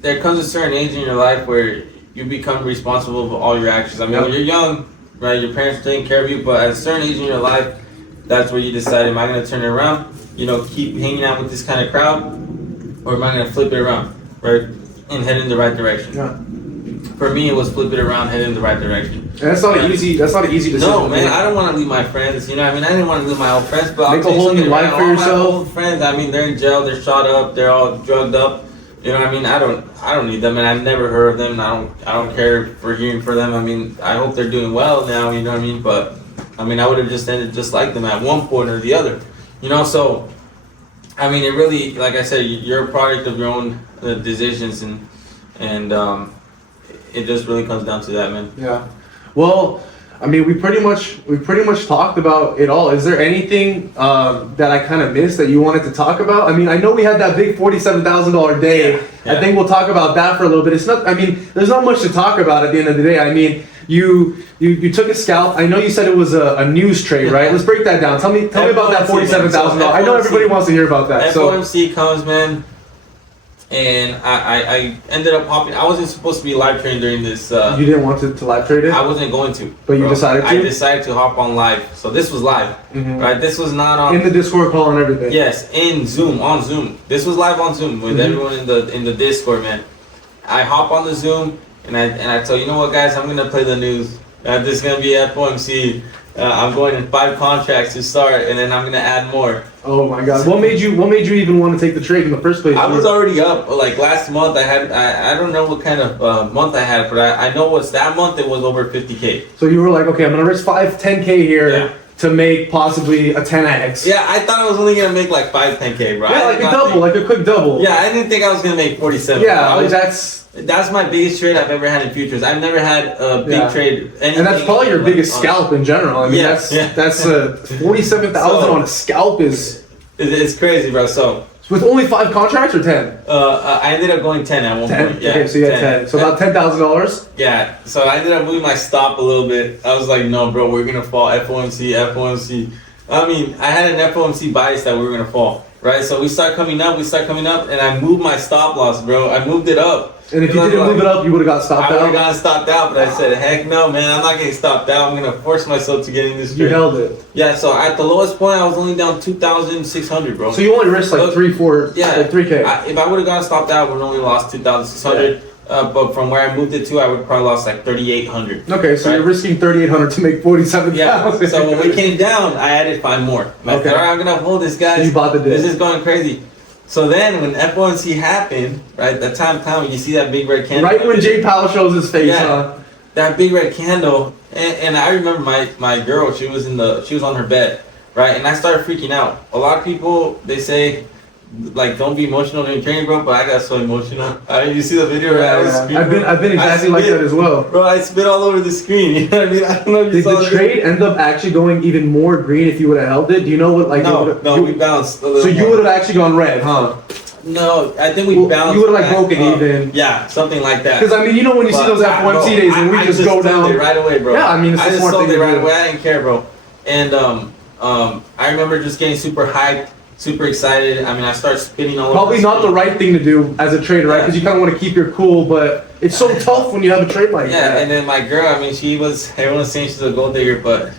There comes a certain age in your life where you become responsible for all your actions. I mean, when you're young, right, your parents are taking care of you, but at a certain age in your life, that's where you decide, am I going to turn it around, keep hanging out with this kind of crowd, or am I going to flip it around, right? And head in the right direction. Yeah. For me, it was flip it around, head in the right direction. And that's not an easy decision. No, man, I don't want to leave my friends. I didn't want to leave my old friends, but make a whole new life for yourself. My old friends, they're in jail, they're shot up, they're all drugged up. I don't need them, and I've never heard of them. I don't care for hearing for them. I hope they're doing well now. You know what I mean? But I would have just ended just like them at one point or the other. So. It really, like I said, you're a product of your own decisions, and it just really comes down to that, man. Yeah. Well, we pretty much talked about it all. Is there anything that I kind of missed that you wanted to talk about? I know we had that big $47,000 day. Yeah. I think we'll talk about that for a little bit. It's not. There's not much to talk about at the end of the day. You took a scalp. I know you said it was a news trade, right? Let's break that down. Tell me about that $47,000. I know everybody wants to hear about that. FOMC comes, man, and I ended up hopping. I wasn't supposed to be live trading during this. You didn't want to live trade it? I wasn't going to. But you decided to? I decided to hop on live. So this was live, right? This was not on... In the Discord call and everything. Yes, on Zoom. This was live on Zoom with everyone in the Discord, man. I hop on the Zoom, and I tell you know what, guys, I'm going to play the news. This is going to be FOMC. I'm going in 5 contracts to start, and then I'm going to add more. Oh my God! What made you even want to take the trade in the first place? I was already up. Like last month, I don't know what kind of month I had, but I know that month it was over 50K. So you were like, okay, I'm going to risk 10K here to make possibly a 10x. Yeah, I thought I was only going to make like 10K, bro. Yeah, like a double, like a quick double. Yeah, I didn't think I was going to make 47. Yeah, that's my biggest trade I've ever had in futures. I've never had a big trade. And that's probably your biggest scalp in general. That's $47,000 on a scalp is... It's crazy, bro. So With only 5 contracts or 10? I ended up going 10 at one 10? point. Yeah, Okay, so you had 10. So about $10,000? Yeah, so I ended up moving my stop a little bit. I was like, no, bro, we're going to fall. FOMC. I mean, I had an FOMC bias that we were going to fall, right? So we start coming up, and I moved my stop loss, bro. I moved it up. And if you didn't move it up, you would have got stopped I out? would have gotten stopped out, but I said, heck no, man, I'm not getting stopped out. I'm going to force myself to get in this trade. You held it. Yeah, so at the lowest point, I was only down 2,600, bro. So you only risked like 3-4, yeah, like 3K. If I would have gotten stopped out, I would have only lost 2,600. Yeah. But from where I moved it to, I would probably lost like 3,800. Okay, so you're risking 3,800 to make 47,000. Yeah. So when we came down, I added 5 more. I thought, I'm gonna hold this, guys. You bought the dip. This is going crazy. So then, when FOMC happened, right, that time when you see that big red candle. Right when Jay Powell shows his face, huh? That big red candle, and I remember my girl, she was on her bed, right, and I started freaking out. A lot of people, they say, like, don't be emotional during training, bro, but I got so emotional. You see the video where I was screaming? I've been exactly like that as well. Bro, I spit all over the screen, you know what I mean? I don't know if you saw the trade end up actually going even more green if you would have held it? Do you know what, like... No, we bounced a little So you would have actually gone red, huh? No, I think we bounced. You would have, like, broken even. Yeah, something like that. Because, I mean, you know when you see those FOMC days and we just go down... I right away, bro. Yeah, I mean, it's I a just smart sold thing it right to do. away. I didn't care, bro. And I remember just getting super hyped, super excited. I mean, I started spinning all over. Probably not the right thing to do as a trader, right? Because you kind of want to keep your cool, but it's so tough when you have a trade like that. Yeah, and then my girl, I mean, everyone was saying she's a gold digger, but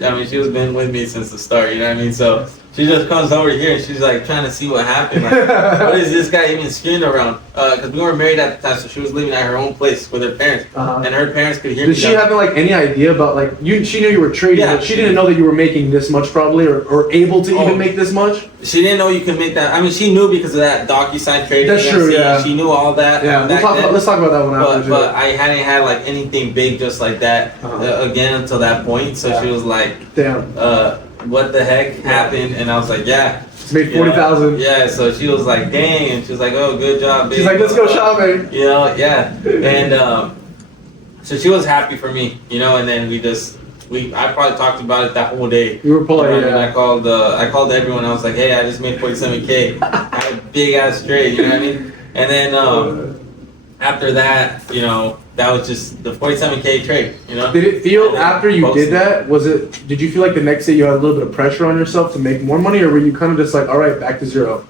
I mean, she's been with me since the start, you know what I mean? So she just comes over here and she's like trying to see what happened. Like, what is this guy even screaming around? Because we weren't married at the time, so she was living at her own place with her parents, and her parents could hear me. Did she have like any idea about like she knew you were trading, but she didn't know that you were making this much probably, or able to even make this much? She didn't know you could make that. I mean, she knew because of that DocuSign trading. That's true. Yeah, she knew all that. Yeah, let's talk about that one after. But I hadn't had like anything big just like that again until that point. So she was like, "Damn, what the heck happened?" And I was like, "Yeah." It's made 40,000. Yeah, so she was like, "Dang," and she was like, "Oh, good job, babe." She's like, "Let's go shopping." You know, yeah, and so she was happy for me, you know, and then I probably talked about it that whole day. You were pulling, and I called everyone. I was like, "Hey, I just made 47K. I had a big ass trade," you know what I mean? And then after that, you know, that was just the 47K trade, you know. Did it feel after you did that? Did you feel like the next day you had a little bit of pressure on yourself to make more money, or were you kind of just like, all right, back to zero?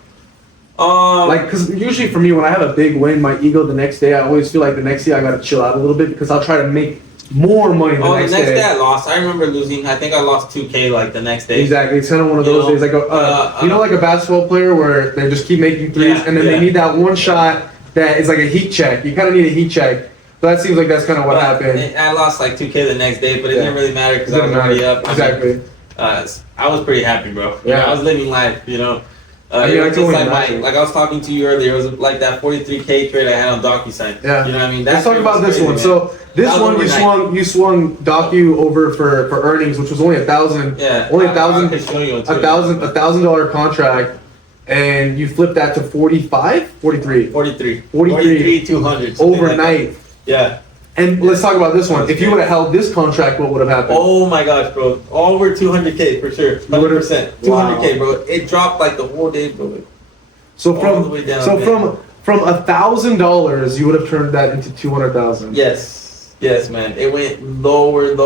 Like, because usually for me, when I have a big win, my ego the next day, I always feel like the next day I gotta chill out a little bit because I'll try to make more money the next day. The next day I lost. I remember losing. I think I lost 2K like the next day. Exactly. It's kind of one of those days, like like a basketball player where they just keep making threes, and then they need that one shot that is like a heat check. You kind of need a heat check. So that seems like that's kind of what happened. I lost like 2K the next day, but it didn't really matter because I was already up. Exactly. I was pretty happy, bro. Yeah. You know, I was living life, you know. I mean, like I was talking to you earlier, it was like that 43K trade I had on DocuSign. Yeah. You know what I mean? Let's talk about this one. Man. So this one you swung Docu over for earnings, which was only 1,000. Yeah. Only $1,000 contract, and you flipped that to 45, 43. 43 200 overnight. Like yeah. And let's talk about this one. If you would have held this contract, what would have happened? Oh my gosh, bro! Over 200K for sure. 100%. 200K, bro. It dropped like the whole day, bro. So from $1,000, you would have turned that into 200,000. Yes, man. It went lower, and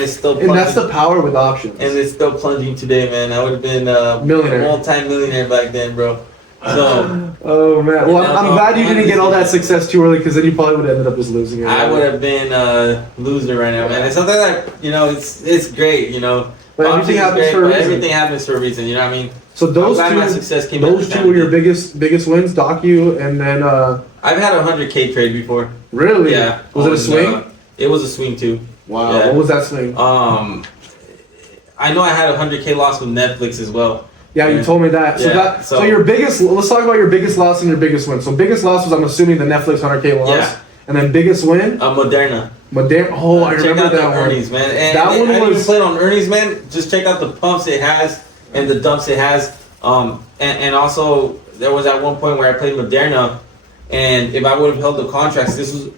it's still plunging. And that's the power with options. And it's still plunging today, man. I would have been multi-millionaire back then, bro. So, oh man, well I'm glad you didn't get all that success too early, because then you probably would have ended up just losing it. I would have been a loser right now, man. It's something like, you know, it's great, you know. But everything happens for a reason. Everything happens for a reason, you know what I mean? So those two were your biggest wins, Docu, and then I've had a 100K trade before. Really? Yeah. Was it a swing? It was a swing too. Wow. Yeah. What was that swing? I know I had a 100K loss with Netflix as well. Yeah, you told me that. So your biggest. Let's talk about your biggest loss and your biggest win. So biggest loss was, I'm assuming, the Netflix 100K loss. Yeah. And then biggest win? Moderna. Oh, I remember that one. Earnings, man. And that one I didn't even play it on earnings, man. Just check out the pumps it has and the dumps it has. And also there was at one point where I played Moderna, and if I would have held the contracts, this was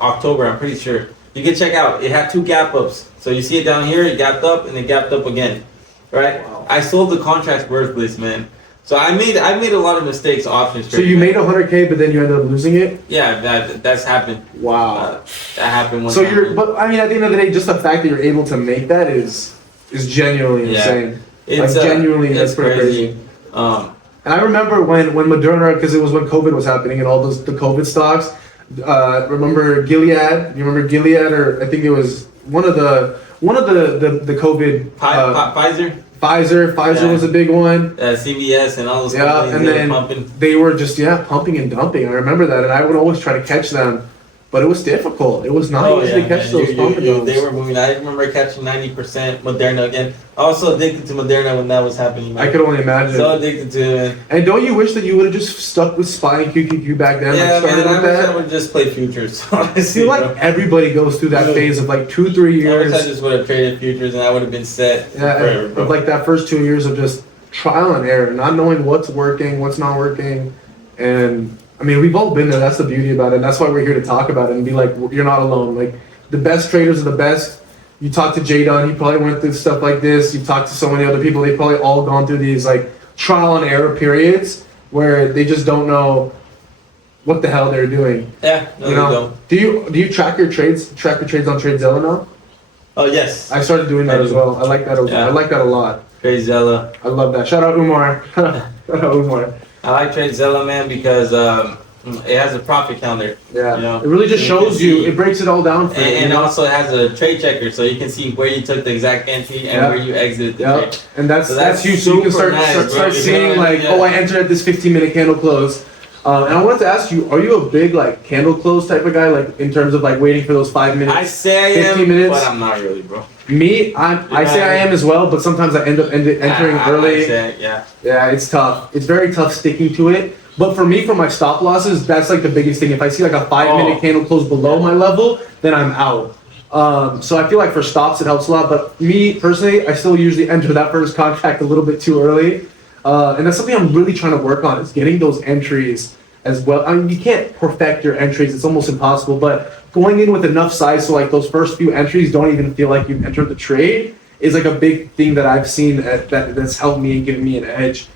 October, I'm pretty sure. You can check out. It had 2 gap ups. So you see it down here. It gapped up and it gapped up again. Right? Wow. I sold the contracts worthless, man. So I made a lot of mistakes options So trading. you made 100K, but then you ended up losing it. Yeah, that's happened. Wow. That happened one So time. but I mean, at the end of the day, just the fact that you're able to make that is genuinely insane. It's genuinely, that's it's pretty crazy. Um, And I remember when Moderna, because it was when COVID was happening and all the COVID stocks. Remember Gilead? You remember Gilead, or I think it was one of the COVID. Pfizer. Pfizer was a big one. CVS and all those Yeah, companies and then pumping. they were just pumping and dumping. I remember that, and I would always try to catch them, but it was difficult. It was not easy to catch those pump and dumps. They were moving. I remember catching 90% Moderna again. I was so addicted to Moderna when that was happening. Man. I could only imagine. So addicted to it. And don't you wish that you would have just stuck with SPY and QQQ back then? Yeah, like man. I with wish that? I would just play futures. Honestly, I feel like everybody goes through that phase of like 2-3 I years. wish I just would have traded futures and I would have been set forever, bro. Of like that first 2 years of just trial and error, not knowing what's working, what's not working, and I mean we've all been there. That's the beauty about it. And that's why we're here to talk about it and be like, you're not alone. Like the best traders are the best. You talk to Jay Dunn, he probably went through stuff like this. You talk to so many other people, they've probably all gone through these like trial and error periods where they just don't know what the hell they're doing. Yeah, no, you know? Do you track your trades on TradeZilla now? Oh yes, I started doing that as well. I like that. Yeah. I like that a lot. TradeZilla. I love that. Shout out Umar. Shout out Umar. I like TradeZilla, man, because it has a profit counter. Yeah, you know? it really just shows you. It breaks it all down for you. And also it has a trade checker, so you can see where you took the exact entry and where you exited the trade. And that's huge. So you can start nice, seeing like, oh, I entered at this 15-minute candle close. And I wanted to ask you, are you a big like candle close type of guy, like in terms of like waiting for those 5 minutes? I say I 15 am, minutes? but I'm not really, bro. Me, I say I am as well, but sometimes I end up entering early. Yeah, it's tough. It's very tough sticking to it. But for me, for my stop losses, that's like the biggest thing. If I see like a 5-minute candle close below my level, then I'm out. So I feel like for stops it helps a lot. But me personally, I still usually enter that first contract a little bit too early. And that's something I'm really trying to work on, is getting those entries as well. I mean, you can't perfect your entries. It's almost impossible. But going in with enough size so like those first few entries don't even feel like you've entered the trade is like a big thing that I've seen that's helped me and given me an edge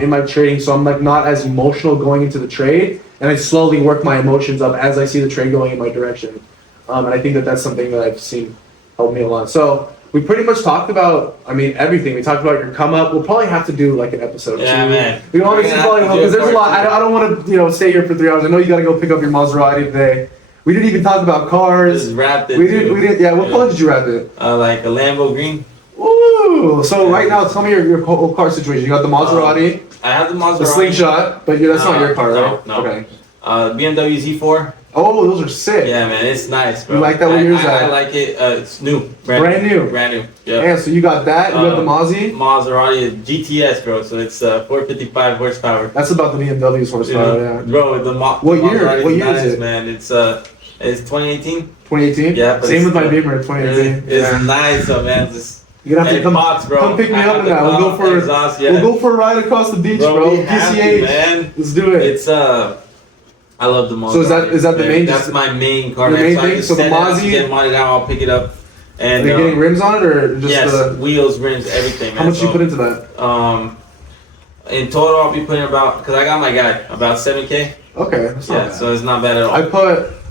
in my trading. So I'm like not as emotional going into the trade, and I slowly work my emotions up as I see the trade going in my direction. And I think that's something that I've seen help me a lot. So we pretty much talked about, I mean, everything. We talked about your come up. We'll probably have to do like an episode. Yeah, man. We honestly probably will, because there's a lot. I don't want to stay here for 3 hours. I know you got to go pick up your Maserati today. We didn't even talk about cars. Just wrapped it. We didn't. Yeah. What color did you wrap it? Like a Lambo green. Ooh. So right now, tell me your whole car situation. You got the Maserati. I have the Maserati. The slingshot, but that's not your car, right? No. Okay. BMW Z4. Oh, those are sick. Yeah, man, it's nice, bro. You like that? What year's that? I like it. It's new. Brand new. Yeah. Yeah, so you got that. You got the Mazzy. Maserati GTS, bro. So it's 455 horsepower. That's about the BMW's horsepower, yeah. Bro, what year? What year nice, is it? Man, it's 2018. 2018. Yeah. But same with my Beamer. 2018. It's nice, though, man. You're gonna have to come pick me up in that. We'll go for a ride across the beach, bro. PCH. Man. Let's do it. It's I love the Maserati. So is that the main? That's my main car. The main thing. So the Mazzy. Get modded out. I'll pick it up. And are you getting rims on it or just yes, wheels, rims, everything. Man. How much you put into that? In total, I'll be putting because I got my guy about 7K. Okay. That's not bad. So it's not bad at all.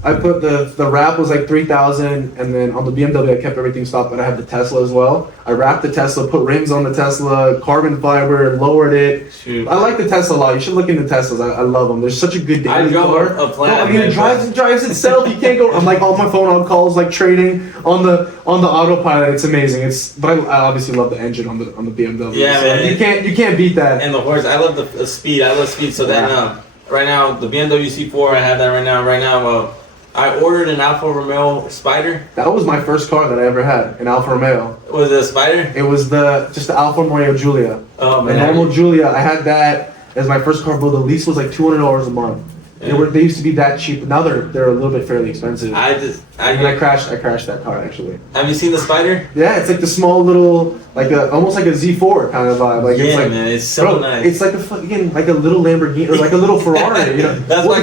I put the wrap was like 3,000, and then on the BMW I kept everything stopped, but I have the Tesla as well. I wrapped the Tesla, put rims on the Tesla, carbon fiber, lowered it. Shoot. I like the Tesla a lot. You should look into Teslas. I love them. They're such a good daily car. A plan, it drives itself. You can't go. I'm like on my phone on calls, like trading on the autopilot. It's amazing. But I obviously love the engine on the BMW. Yeah, so man. You can't beat that. And the horse. I love the speed. I love speed. So then right now the BMW C4, I have that right now. Right now. I ordered an Alfa Romeo Spider. That was my first car that I ever had, an Alfa Romeo. Was it a Spider? It was just the Alfa Romeo Giulia. Oh man. The normal Giulia. I had that as my first car, but the lease was like $200 a month. Yeah. They used to be that cheap, but now they're a little bit fairly expensive. I crashed that car actually. Have you seen the Spider? Yeah, it's like the small little almost like a Z4 kind of vibe. Like yeah, it's like, man, it's so nice. It's like a fucking like a little Lamborghini or like a little Ferrari. You know, That's why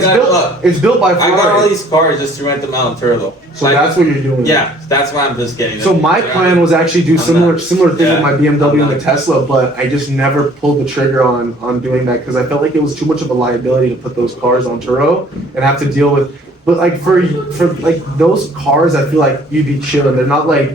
it's built by Ferrari. I got all these cars just to rent them out in Turlo. So that's what you're doing. Yeah, that's why I'm just getting them. So my plan was actually do similar thing with my BMW and the Tesla, but I just never pulled the trigger on doing that because I felt like it was too much of a liability to put those cars on Turo and have to deal with. But like for like those cars, I feel like you'd be chilling. They're not like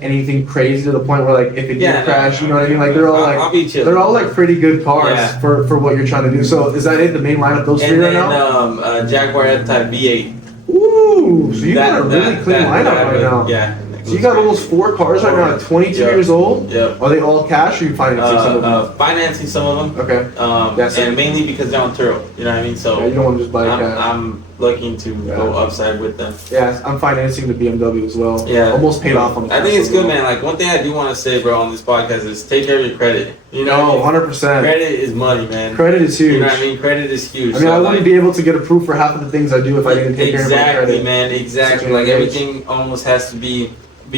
anything crazy to the point where like if it did crash, you know what I mean? Like they're all I'll be chilling. they're all like pretty good cars for what you're trying to do. So is that it? The main lineup, those three right now? Jaguar F-Type V8. Ooh, so you got a really clean lineup right now. Yeah. So you got almost 4 cars right now at 22 years old? Yep. Are they all cash or are you financing some of them? Financing some of them. Okay. And mainly because they're on Turo. You know what I mean? So you don't want to just buy cash. I'm looking to go upside with them. Yeah, I'm financing the BMW as well. Yeah. Almost paid off on the I think it's good, man. Like, one thing I do want to say, bro, on this podcast is take care of your credit. You know what I mean? 100%. Credit is money, man. Credit is huge. You know what I mean? Credit is huge. I mean, I wouldn't be able to get approved for half of the things I do if I didn't take care of my credit. Exactly, man. Exactly. Like, everything almost has to be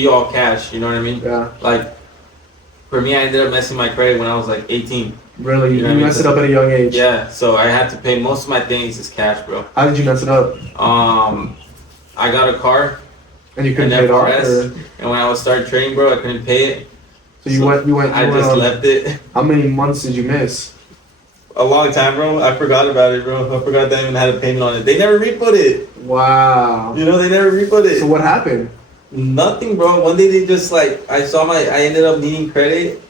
all cash. You know what I mean? Yeah. Like, for me, I ended up messing my credit when I was like 18. Really? You messed it up at a young age? Yeah. So I had to pay most of my things is cash, bro. How did you mess it up? I got a car. And you couldn't pay it off? And when I would start trading, bro, I couldn't pay it. So you went. I just left it. How many months did you miss? A long time, bro. I forgot about it, bro. I forgot that I even had a payment on it. They never re-put it. Wow. You know, they never re-put it. So what happened? Nothing, bro. One day they just like, I ended up needing credit.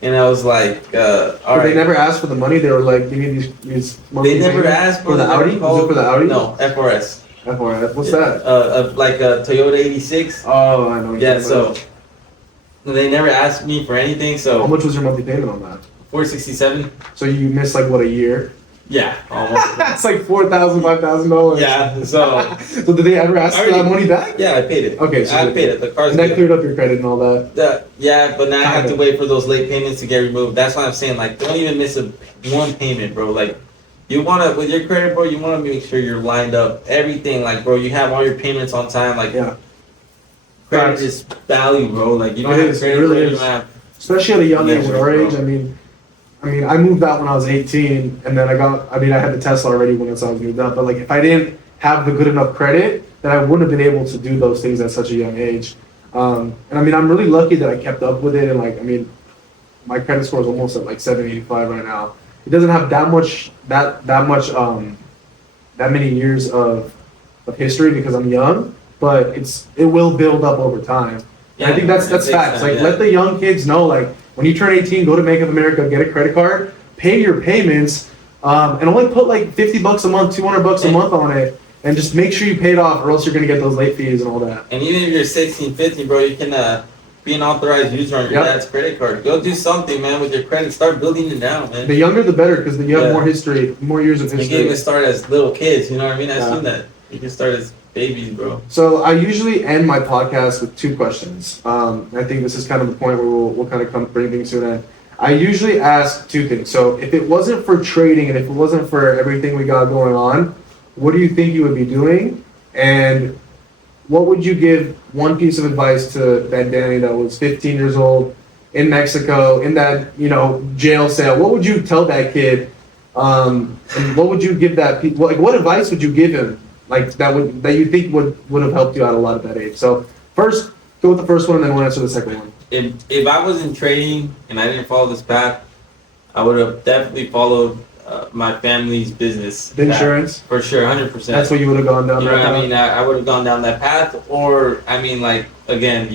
And I was like, all right. They never asked for the money. They were like, give me these money. They never asked for the Audi. Was it for the Audi? No, FRS. FRS. What's that? Like a Toyota 86. Oh, I know. Yeah. So they never asked me for anything. So how much was your monthly payment on that? $467. So you missed like what, a year? Yeah, almost. That's like $4,000, $5,000. Yeah. So. So did they ever ask for that money back? Yeah, I paid it. Okay, so I paid it. The car's and that cleared up your credit and all that. Yeah, but now I have to wait for those late payments to get removed. That's why I'm saying, like, don't even miss one payment, bro. Like, you wanna, with your credit, bro, you wanna make sure you're lined up. Everything, like, bro, you have all your payments on time. Like, credit is value, bro. Like, you don't have credit, really you don't have. Especially at a young age, at our age. I mean, I moved out when I was 18, and then I had the Tesla already once I was moved out. But like, if I didn't have the good enough credit, then I wouldn't have been able to do those things at such a young age. And I mean, I'm really lucky that I kept up with it. And like, I mean, my credit score is almost at like 785 right now. It doesn't have that many years of history because I'm young, but it will build up over time. Yeah, I think that's facts. Like, let the young kids know, like, when you turn 18, go to Bank of America, get a credit card, pay your payments, and only put like $50 a month, $200 a month on it, and just make sure you pay it off, or else you're gonna get those late fees and all that. And even if you're 16, 15, bro, you can be an authorized user on your dad's credit card. Go do something, man, with your credit. Start building it down, man. The younger, the better, because you have more history, more years of history. You can even start as little kids. You know what I mean? I've seen that. You can start as babies, bro. So I usually end my podcast with 2 questions. I think this is kind of the point where we'll kind of bring things to an end. I usually ask 2 things. So if it wasn't for trading and if it wasn't for everything we got going on, what do you think you would be doing? And what would you give one piece of advice to that Danny that was 15 years old in Mexico in that jail cell? What would you tell that kid? And what would you give that? Like, what advice would you give him? Like that you think would have helped you out a lot at that age. So first, go with the first one, and then we'll answer the second one. If I was in trading and I didn't follow this path, I would have definitely followed my family's business. The insurance? For sure, 100%. That's what you would have gone down. You know what I mean? I would have gone down that path, or I mean, like, again,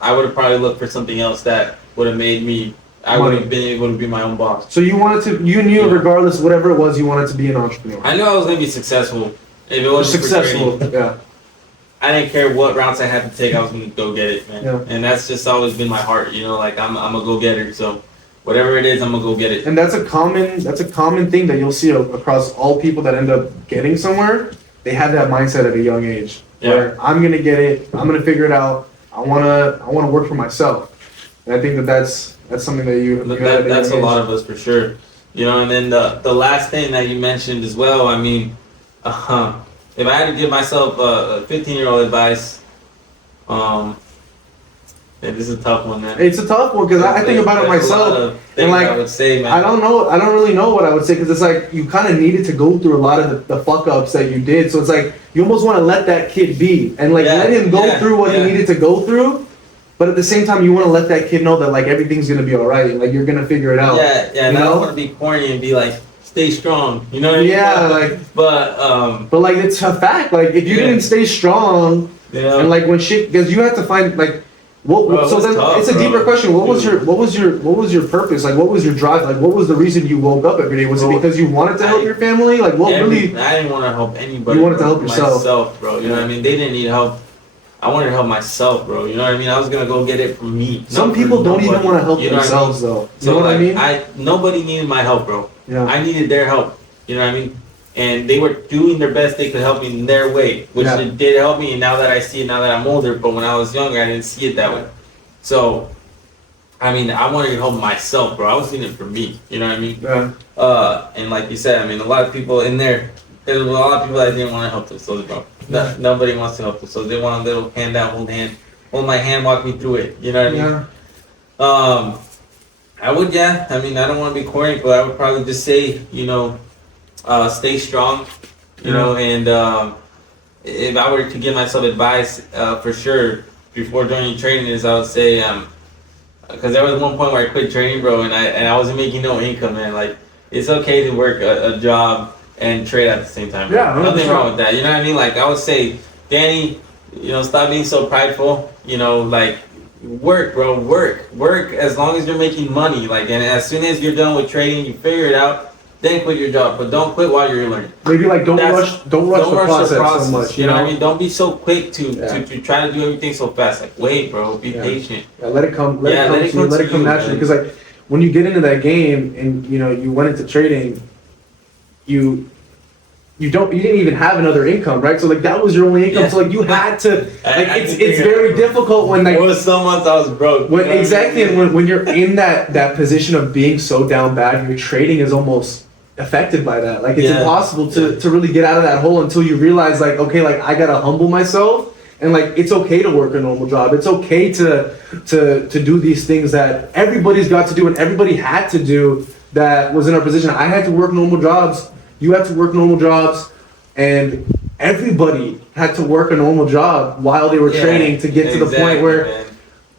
I would have probably looked for something else that would have made me. I would have been able to be my own boss. So you knew regardless, whatever it was, you wanted to be an entrepreneur. I knew I was gonna be successful. If it wasn't successful, yeah. I didn't care what routes I had to take. I was gonna go get it, man. Yeah. And that's just always been my heart. Like I'm a go getter. So whatever it is, I'm gonna go get it. And that's a common thing that you'll see across all people that end up getting somewhere. They have that mindset at a young age where I'm gonna get it. I'm gonna figure it out. I wanna work for myself. And I think that's something that you. That's a lot of us for sure. And then the last thing that you mentioned as well. I mean. If I had to give myself a 15-year-old advice, Yeah, this is a tough one, man. It's a tough one because I think about it myself, and like I would say, man. I don't really know what I would say because it's like you kind of needed to go through a lot of the fuck ups that you did, so it's like you almost want to let that kid be and like let him go through what he needed to go through, but at the same time you want to let that kid know that like everything's gonna be alright, like you're gonna figure it out. Yeah, and I don't want to be corny and be like, stay strong, you know what I mean? Yeah, like but like it's a fact, like if you didn't stay strong, and like when shit, because you have to find like. So then tough, it's a deeper question. What was your purpose? Like, what was your drive? Like, what was the reason you woke up every day? Was it because you wanted to help your family? Like, what really? I didn't want to help anybody. You wanted to help yourself. Myself, bro. You know what I mean? They didn't need help. I wanted to help myself, bro. You know what I mean? I was gonna go get it from me. Some people don't even want to help themselves, though. You know what I mean? Nobody needed my help, bro. Yeah. I needed their help. You know what I mean? And they were doing their best they could help me in their way, which it did help me. And now that I see it, now that I'm older, but when I was younger, I didn't see it that way. So, I mean, I wanted to help myself, bro. I was doing it for me. You know what I mean? Yeah. And like you said, I mean, a lot of people in there's a lot of people that didn't want to help themselves, bro. Nobody wants to help themselves. They want a little hand down, hold my hand, walk me through it. You know what I mean? I would, I mean, I don't want to be corny, but I would probably just say, you know, stay strong, you know, and if I were to give myself advice, for sure, before joining training is I would say, because there was one point where I quit training, bro, and I wasn't making no income, man. Like, it's okay to work a job and trade at the same time. Yeah, nothing wrong with that. You know what I mean? Like, I would say, Danny, you know, stop being so prideful. You know, like, work, bro, work as long as you're making money. Like, and as soon as you're done with trading, you figure it out. Then quit your job, but don't quit while you're learning. Maybe like don't rush the process so much. You know what I mean? Don't be so quick to try to do everything so fast. Like, wait, bro, be patient. Yeah, let it come. Let it come naturally. Because like when you get into that game and you know you went into trading, you didn't even have another income, right? So like that was your only income. Yeah. So like you had to like it's very difficult when like. It was some months I was broke. When exactly, and when you're in that position of being so down bad, your trading is almost affected by that. Like it's impossible to really get out of that hole until you realize like, okay, like I gotta humble myself and like it's okay to work a normal job. It's okay to do these things that everybody's got to do and everybody had to do that was in our position. I had to work normal jobs. You had to work normal jobs, and everybody had to work a normal job while they were training to get to the point where,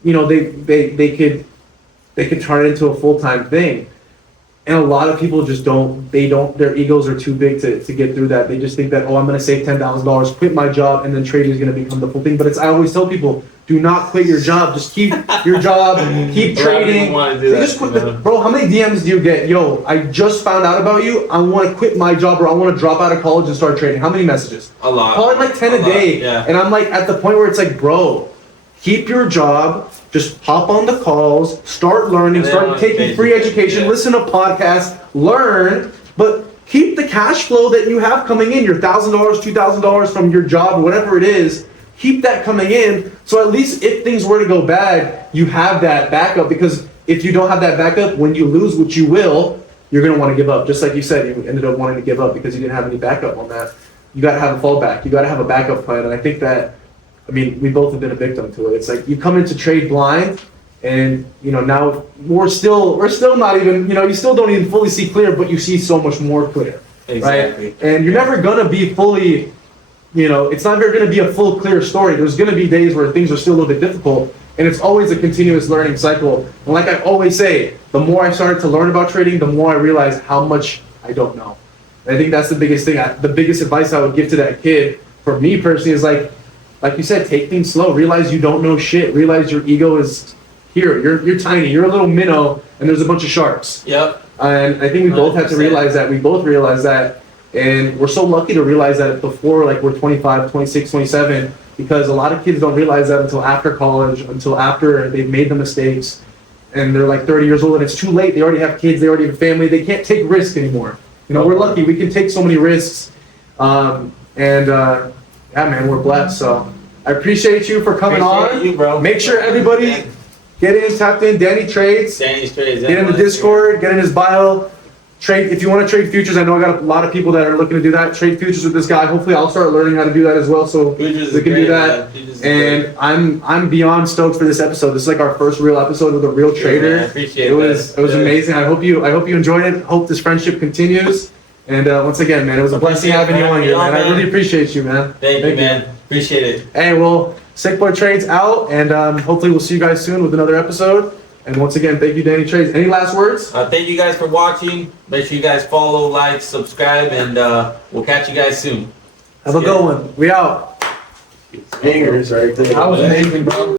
you know, they could turn it into a full-time thing. And a lot of people just their egos are too big to get through that. They just think that, I'm going to save $10,000, quit my job, and then trading is going to become the full thing. But I always tell people, do not quit your job. Just keep your job, keep trading. Just quit bro, how many DMs do you get? Yo, I just found out about you. I want to quit my job or I want to drop out of college and start trading. How many messages? A lot. Probably like 10 a day. Yeah. And I'm like at the point where it's like, bro, keep your job. Just hop on the calls, start learning, start taking free education, listen to podcasts, learn, but keep the cash flow that you have coming in, your $1,000, $2,000 from your job, whatever it is, keep that coming in. So at least if things were to go bad, you have that backup, because if you don't have that backup, when you lose, which you will, you're going to want to give up. Just like you said, you ended up wanting to give up because you didn't have any backup on that. You got to have a fallback. You got to have a backup plan. And I think that, I mean, we both have been a victim to it. It's like you come into trade blind, and you know now we're still not even, you know, you still don't even fully see clear, but you see so much more clear, exactly. Right? And you're never gonna be fully, you know, it's never gonna be a full clear story. There's gonna be days where things are still a little bit difficult, and it's always a continuous learning cycle. And like I always say, the more I started to learn about trading, the more I realized how much I don't know. And I think that's the biggest thing. The biggest advice I would give to that kid, for me personally, is like you said, take things slow. Realize you don't know shit. Realize your ego is here. You're tiny. You're a little minnow, and there's a bunch of sharks. Yep. And I think we both have to realize that. We both realize that. And we're so lucky to realize that before, like, we're 25, 26, 27, because a lot of kids don't realize that until after college, until after they've made the mistakes, and they're like 30 years old, and it's too late. They already have kids. They already have a family. They can't take risks anymore. You know, we're lucky. We can take so many risks. Yeah, man, we're blessed. So I appreciate you for coming on. You, bro. Make sure everybody get in, tapped in. Danny Trades. Danny's Trades. Get in the Discord. Get in his bio. trade. If you want to trade futures, I know I got a lot of people that are looking to do that. Trade futures with this guy. Hopefully, I'll start learning how to do that as well, so Futures we is can great, do that. man. Futures is And great. I'm beyond stoked for this episode. This is like our first real episode with a real trader. Man, I appreciate it was man. amazing. I hope you enjoyed it. Hope this friendship continues. And once again, man, it was a blessing having you on here, man. I really appreciate you, man. Thank you, man. Appreciate it. Hey, well, Sick Boy Trades out, and hopefully we'll see you guys soon with another episode. And once again, thank you, Danny Trades. Any last words? Thank you guys for watching. Make sure you guys follow, like, subscribe, and we'll catch you guys soon. Have a good one. We out. Hangers right there. That was amazing, bro.